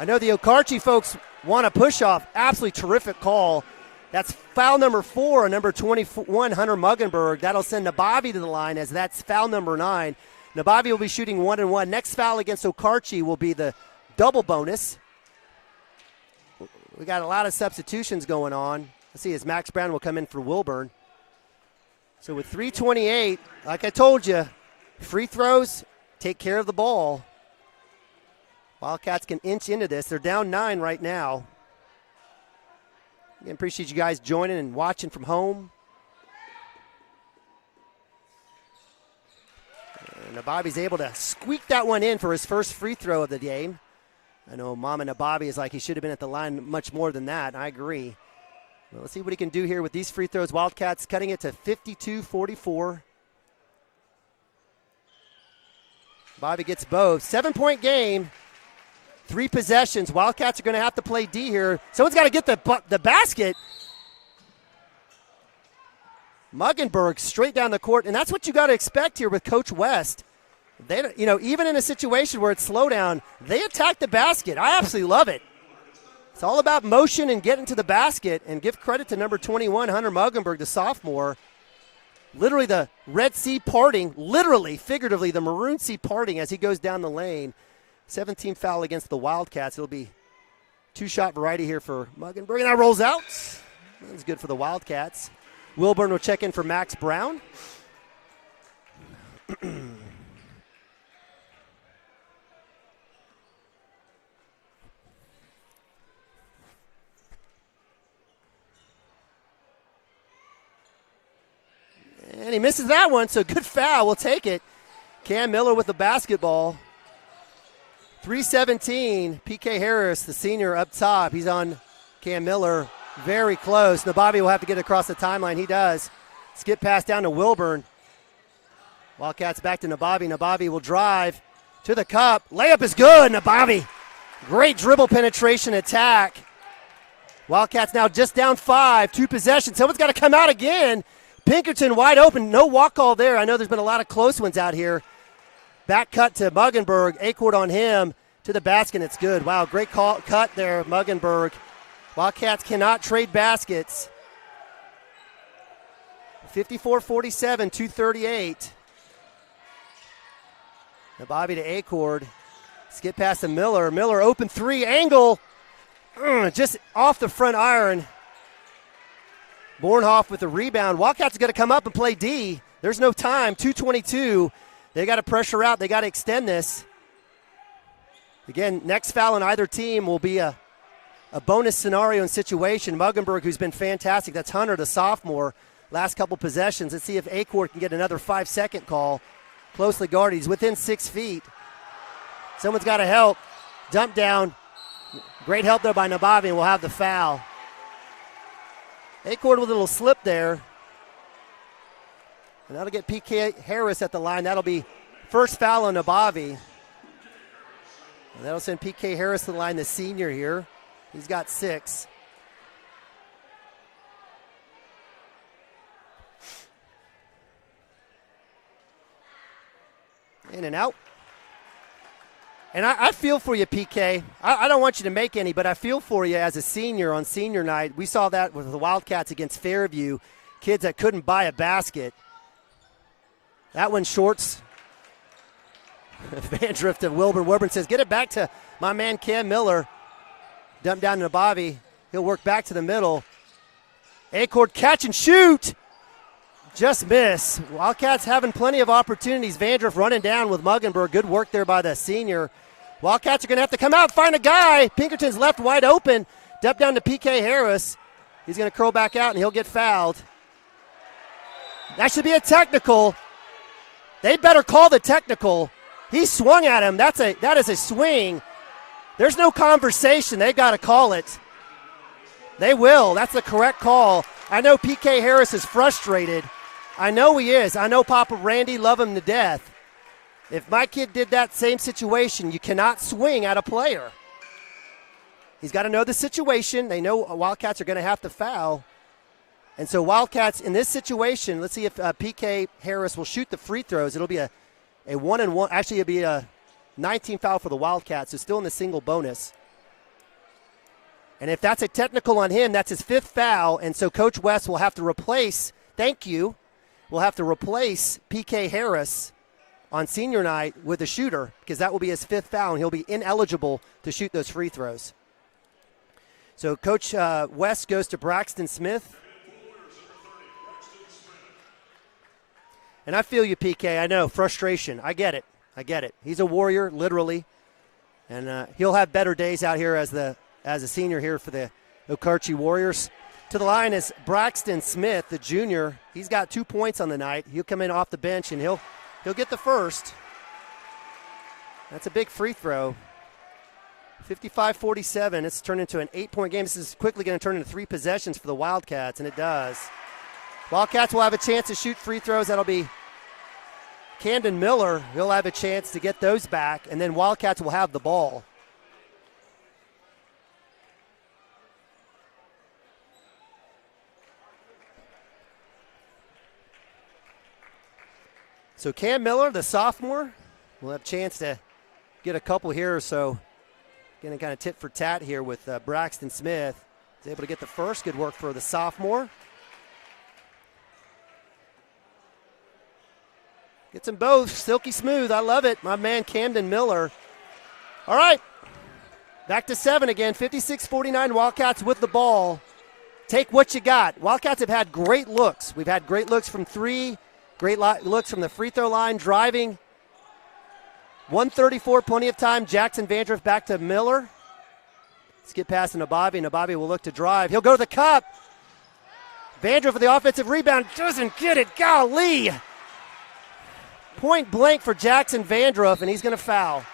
I know the Okarche folks want a push-off. Absolutely terrific call. That's foul number 4 on number 21, Hunter Muggenberg. That'll send Nabavi to the line as that's foul number 9. Nabavi will be shooting 1-1. Next foul against Okarche will be the double bonus. We got a lot of substitutions going on. Let's see as Max Brown will come in for Wilburn. So with 3:28, like I told you, free throws, take care of the ball. Wildcats can inch into this. They're down 9 right now. Again, appreciate you guys joining and watching from home. And Nababi's able to squeak that one in for his first free throw of the game. I know Mama Nababi is like he should have been at the line much more than that. I agree. Well, let's see what he can do here with these free throws. Wildcats cutting it to 52-44. Bobby gets both. 7-point game. 3 possessions. Wildcats are going to have to play D here. Someone's got to get the basket. Muggenberg straight down the court, and that's what you got to expect here with Coach West. They, even in a situation where it's slow down, they attack the basket. I absolutely love it. It's all about motion and getting to the basket, and give credit to number 21, Hunter Muggenberg, the sophomore. Literally the Red Sea parting, literally, figuratively, the Maroon Sea parting as he goes down the lane. 17th foul against the Wildcats. It'll be 2-shot variety here for Muggenberg, and that rolls out. That's good for the Wildcats. Wilburn will check in for Max Brown. And he misses that one, so good foul. We'll take it. Cam Miller with the basketball. 3:17. PK Harris, the senior, up top. He's on Cam Miller. Very close. Nababi will have to get across the timeline. He does. Skip pass down to Wilburn. Wildcats back to Nababi. Nababi will drive to the cup. Layup is good. Nababi. Great dribble penetration attack. Wildcats now just down 5. 2 possessions. Someone's got to come out again. Pinkerton wide open. No walk call there. I know there's been a lot of close ones out here. Back cut to Muggenberg. A-court on him to the basket. It's good. Wow, great cut there, Muggenberg. Wildcats cannot trade baskets. 54-47, 2:38. Nababi to A-court. Skip past to Miller. Miller open 3 angle. Just off the front iron. Bornhoff with the rebound. Wildcats are going to come up and play D. There's no time. 2:22. They got to pressure out. They got to extend this. Again, next foul on either team will be a bonus scenario and situation. Muggenberg, who's been fantastic. That's Hunter, the sophomore. Last couple possessions. Let's see if A-court can get another 5-second call. Closely guarded. He's within 6 feet. Someone's got to help. Dump down. Great help there by Nababi, and we'll have the foul. A-court with a little slip there. And that'll get PK Harris at the line. That'll be first foul on Nababi. And that'll send PK Harris to the line, the senior here. He's got 6. In and out. And I feel for you, PK. I don't want you to make any, but I feel for you as a senior on senior night. We saw that with the Wildcats against Fairview. Kids that couldn't buy a basket. That one shorts. Vandrift to Wilburn. Wilburn says, get it back to my man Cam Miller. Dump down to Nababi. He'll work back to the middle. A-court catch and shoot. Just miss. Wildcats having plenty of opportunities. Vandrift running down with Muggenberg. Good work there by the senior. Wildcats are going to have to come out and find a guy. Pinkerton's left wide open. Dump down to PK Harris. He's going to curl back out, and he'll get fouled. That should be a technical. They better call the technical. He swung at him. That is a swing. There's no conversation. They've got to call it. They will. That's the correct call. I know PK Harris is frustrated. I know he is. I know Papa Randy love him to death. If my kid did that same situation, you cannot swing at a player. He's got to know the situation. They know Wildcats are going to have to foul. And so Wildcats in this situation, let's see if PK Harris will shoot the free throws. It'll be a 1-and-1. Actually, it'll be a 19 foul for the Wildcats, so still in the single bonus. And if that's a technical on him, that's his 5th foul. And so Coach West will have to replace, will have to replace PK Harris on senior night with a shooter because that will be his 5th foul, and he'll be ineligible to shoot those free throws. So Coach West goes to Braxton Smith. And I feel you, PK. I know, frustration. I get it. He's a warrior, literally. And he'll have better days out here as a senior here for the Okarche Warriors. To the line is Braxton Smith, the junior. He's got 2 points on the night. He'll come in off the bench, and he'll get the first. That's a big free throw. 55-47. It's turned into an 8-point game. This is quickly going to turn into 3 possessions for the Wildcats, and it does. Wildcats will have a chance to shoot free throws. That'll be Camden Miller. He'll have a chance to get those back, and then Wildcats will have the ball. So Cam Miller, the sophomore, will have a chance to get a couple here or so. Getting kind of tit for tat here with Braxton Smith. He's able to get the first. Good work for the sophomore. Gets them both. Silky smooth. I love it. My man Camden Miller. All right. Back to 7 again. 56-49. Wildcats with the ball. Take what you got. Wildcats have had great looks. We've had great looks from 3. Great looks from the free throw line. Driving. 134, plenty of time. Jackson Vandruff back to Miller. Skip pass to Nabavi. Nabavi will look to drive. He'll go to the cup. Vandruff with the offensive rebound. Doesn't get it. Golly. Point blank for Jackson Vandruff, and he's going to foul.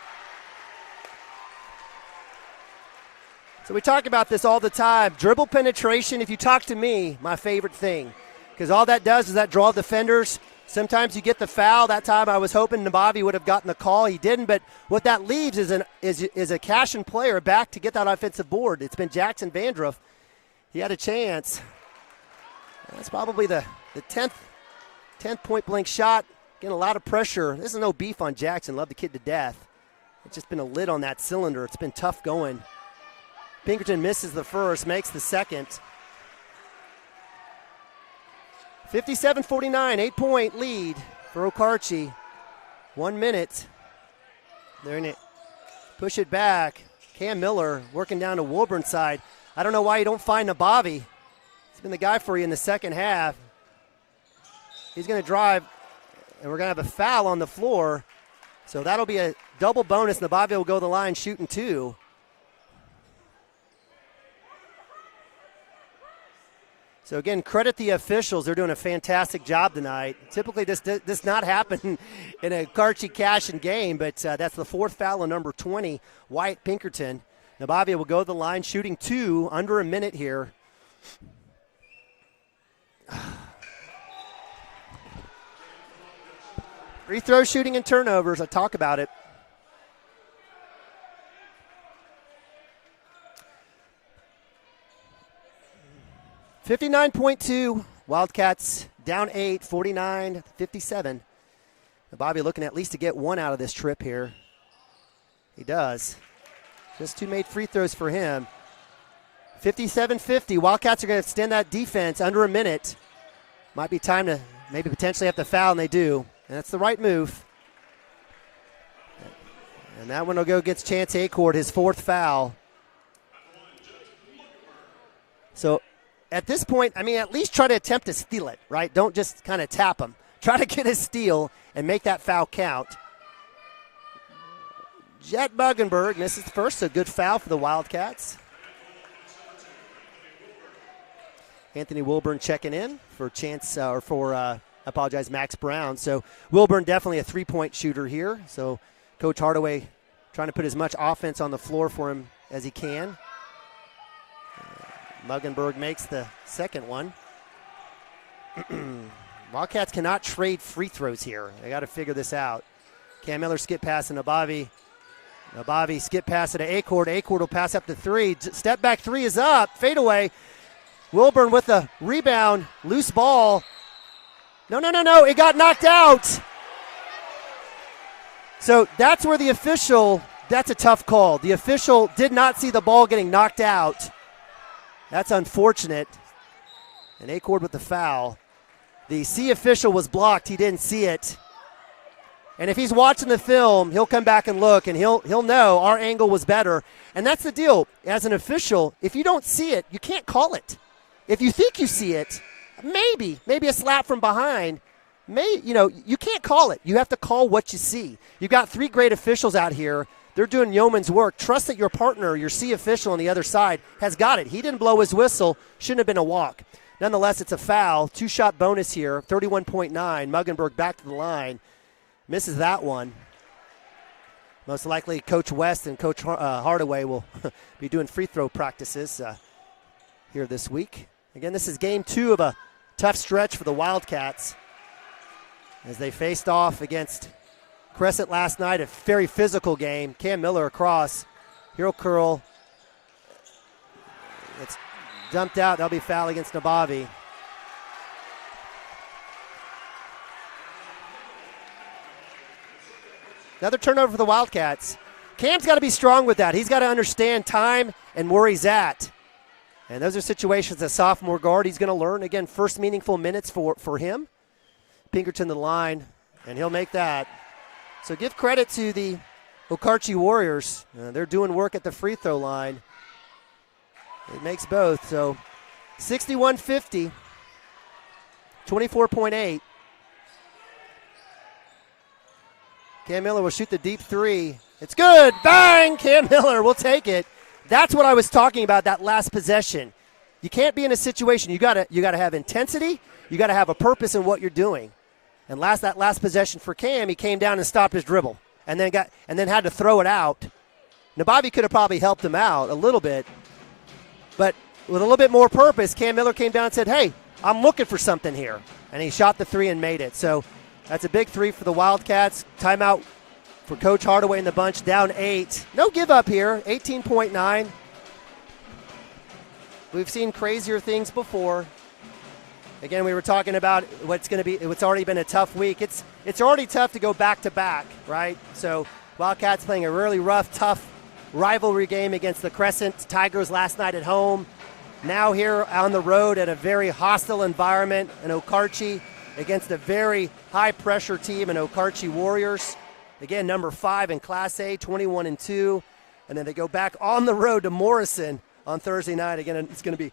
So we talk about this all the time. Dribble penetration, if you talk to me, my favorite thing. Because all that does is that draw defenders. Sometimes you get the foul. That time I was hoping Nabavi would have gotten the call. He didn't, but what that leaves is a Cashion player back to get that offensive board. It's been Jackson Vandruff. He had a chance. That's probably the 10th point-blank shot. Getting a lot of pressure. This is no beef on Jackson. Love the kid to death. It's just been a lid on that cylinder. It's been tough going. Pinkerton misses the first, makes the second. 57-49, 8-point lead for Okarche. 1 minute. They're in it. Push it back. Cam Miller working down to Wilburn's side. I don't know why you don't find Nabavi. He's been the guy for you in the second half. He's going to drive, and we're going to have a foul on the floor. So that'll be a double bonus. Nabavi will go to the line shooting 2. So, again, credit the officials. They're doing a fantastic job tonight. Typically, this does not happen in a Okarche Cashion game, but that's the 4th foul on number 20, Wyatt Pinkerton. Nabavi will go to the line, shooting 2, under a minute here. Free throw shooting and turnovers. I talk about it. $59.2, Wildcats down 8, 49-57. Bobby looking at least to get 1 out of this trip here. He does. Just 2 made free throws for him. 57-50. Wildcats are going to extend that defense under a minute. Might be time to maybe potentially have to foul, and they do. And that's the right move. And that one will go against Chance Acord, his 4th foul. So at this point, I mean, at least try to attempt to steal it, right? Don't just kind of tap him. Try to get a steal and make that foul count. Jet Buggenberg misses the first, so good foul for the Wildcats. Anthony Wilburn checking in for Max Brown. So Wilburn definitely a 3-point shooter here. So Coach Hardaway trying to put as much offense on the floor for him as he can. Muggenberg makes the second one. Wildcats cannot trade free throws here. They got to figure this out. Cam Miller skip pass to Nabavi. Nabavi skip pass to Acord. Acord will pass up to 3. Step back 3 is up. Fade away. Wilburn with the rebound. Loose ball. No. It got knocked out. So that's where the official, that's a tough call. The official did not see the ball getting knocked out. That's unfortunate. And Acord with the foul. The C official was blocked. He didn't see it. And if he's watching the film, he'll come back and look, and he'll know our angle was better. And that's the deal. As an official, if you don't see it, you can't call it. If you think you see it, maybe a slap from behind, you can't call it. You have to call what you see. You've got 3 great officials out here. They're doing yeoman's work. Trust that your partner, your C official on the other side, has got it. He didn't blow his whistle. Shouldn't have been a walk. Nonetheless, it's a foul. 2-shot bonus here, 31.9. Muggenberg back to the line. Misses that one. Most likely Coach West and Coach Hardaway will be doing free throw practices here this week. Again, this is game 2 of a tough stretch for the Wildcats as they faced off against Crescent last night, a very physical game. Cam Miller across, hero curl. It's dumped out. That'll be foul against Nabavi. Another turnover for the Wildcats. Cam's got to be strong with that. He's got to understand time and where he's at. And those are situations as sophomore guard he's going to learn. Again, first meaningful minutes for him. Pinkerton the line, and he'll make that. So give credit to the Okarche Warriors. They're doing work at the free throw line. It makes both. So 61-50, 24.8. Cam Miller will shoot the deep 3. It's good. Bang! Cam Miller will take it. That's what I was talking about, that last possession. You can't be in a situation. You gotta have intensity. You gotta have a purpose in what you're doing. And that last possession for Cam, he came down and stopped his dribble, and then had to throw it out. Nabavi could have probably helped him out a little bit, but with a little bit more purpose, Cam Miller came down and said, "Hey, I'm looking for something here," and he shot the 3 and made it. So that's a big 3 for the Wildcats. Timeout for Coach Hardaway and the bunch, down 8. No give up here, 18.9. We've seen crazier things before. Again, we were talking about it's already been a tough week. It's already tough to go back-to-back, right? So Wildcats playing a really rough, tough rivalry game against the Crescent Tigers last night at home. Now here on the road at a very hostile environment in Okarche against a very high-pressure team in Okarche Warriors. Again, number 5 in Class A, 21-2. And then they go back on the road to Morrison on Thursday night. Again, it's going to be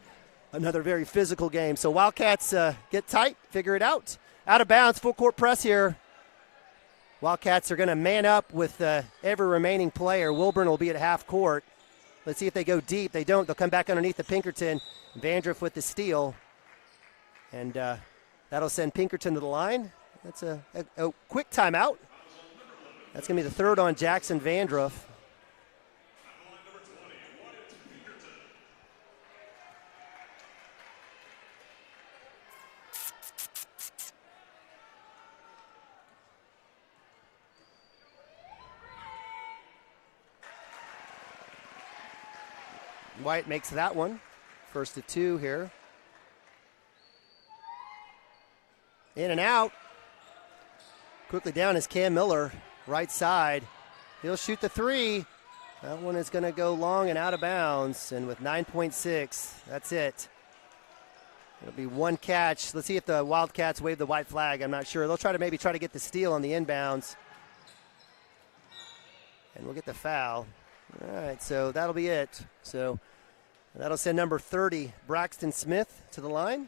another very physical game. So Wildcats get tight, figure it out. Out of bounds, full court press here. Wildcats are going to man up with every remaining player. Wilburn will be at half court. Let's see if they go deep. They don't. They'll come back underneath the Pinkerton. Vandriff with the steal. And that'll send Pinkerton to the line. That's a quick timeout. That's going to be the 3rd on Jackson Vandriff. White makes that one. First of 2 here. In and out. Quickly down is Cam Miller, right side. He'll shoot the 3. That one is going to go long and out of bounds. And with 9.6, that's it. It'll be one catch. Let's see if the Wildcats wave the white flag. I'm not sure. They'll try to get the steal on the inbounds. And we'll get the foul. All right, so that'll be it. So that'll send number 30, Braxton Smith, to the line.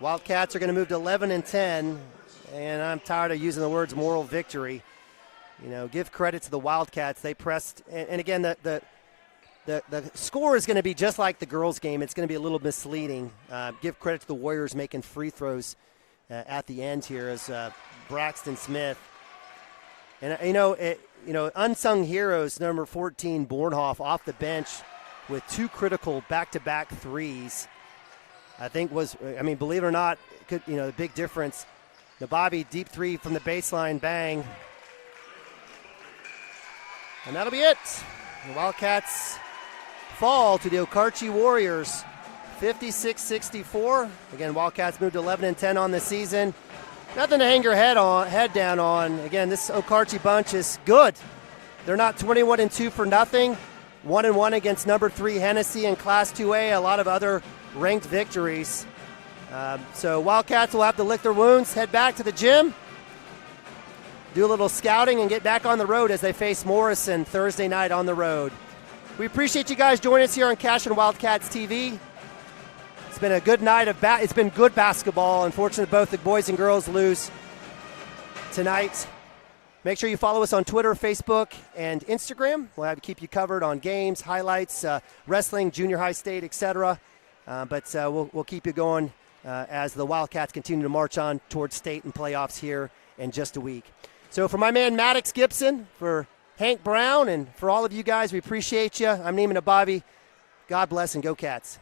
Wildcats are going to move to 11-10, and I'm tired of using the words moral victory. You know, give credit to the Wildcats. They pressed, and again, the score is going to be just like the girls' game. It's going to be a little misleading. Give credit to the Warriors making free throws at the end here as Braxton Smith. And, unsung heroes, number 14, Bornhoff, off the bench with 2 critical back-to-back 3s. I think believe it or not, the big difference. Nabavi, deep 3 from the baseline, bang. And that'll be it. The Wildcats fall to the Okarche Warriors, 56-64. Again, Wildcats moved to 11-10 on the season. Nothing to hang your head down on. Again, this Okarche bunch is good. They're not 21-2 for nothing. 1-1 against number 3 Hennessy in Class 2A. A lot of other ranked victories. So Wildcats will have to lick their wounds, head back to the gym, do a little scouting, and get back on the road as they face Morrison Thursday night on the road. We appreciate you guys joining us here on Cashion Wildcats TV. It's been a good night of it's been good basketball. Unfortunately, both the boys and girls lose tonight. Make sure you follow us on Twitter, Facebook, and Instagram. We'll have to keep you covered on games, highlights, wrestling, junior high, state, etc. But we'll keep you going as the Wildcats continue to march on towards state and playoffs here in just a week. So for my man Maddox Gibson, for Hank Brown, and for all of you guys, we appreciate you. I'm Neiman Abavi. God bless and go Cats.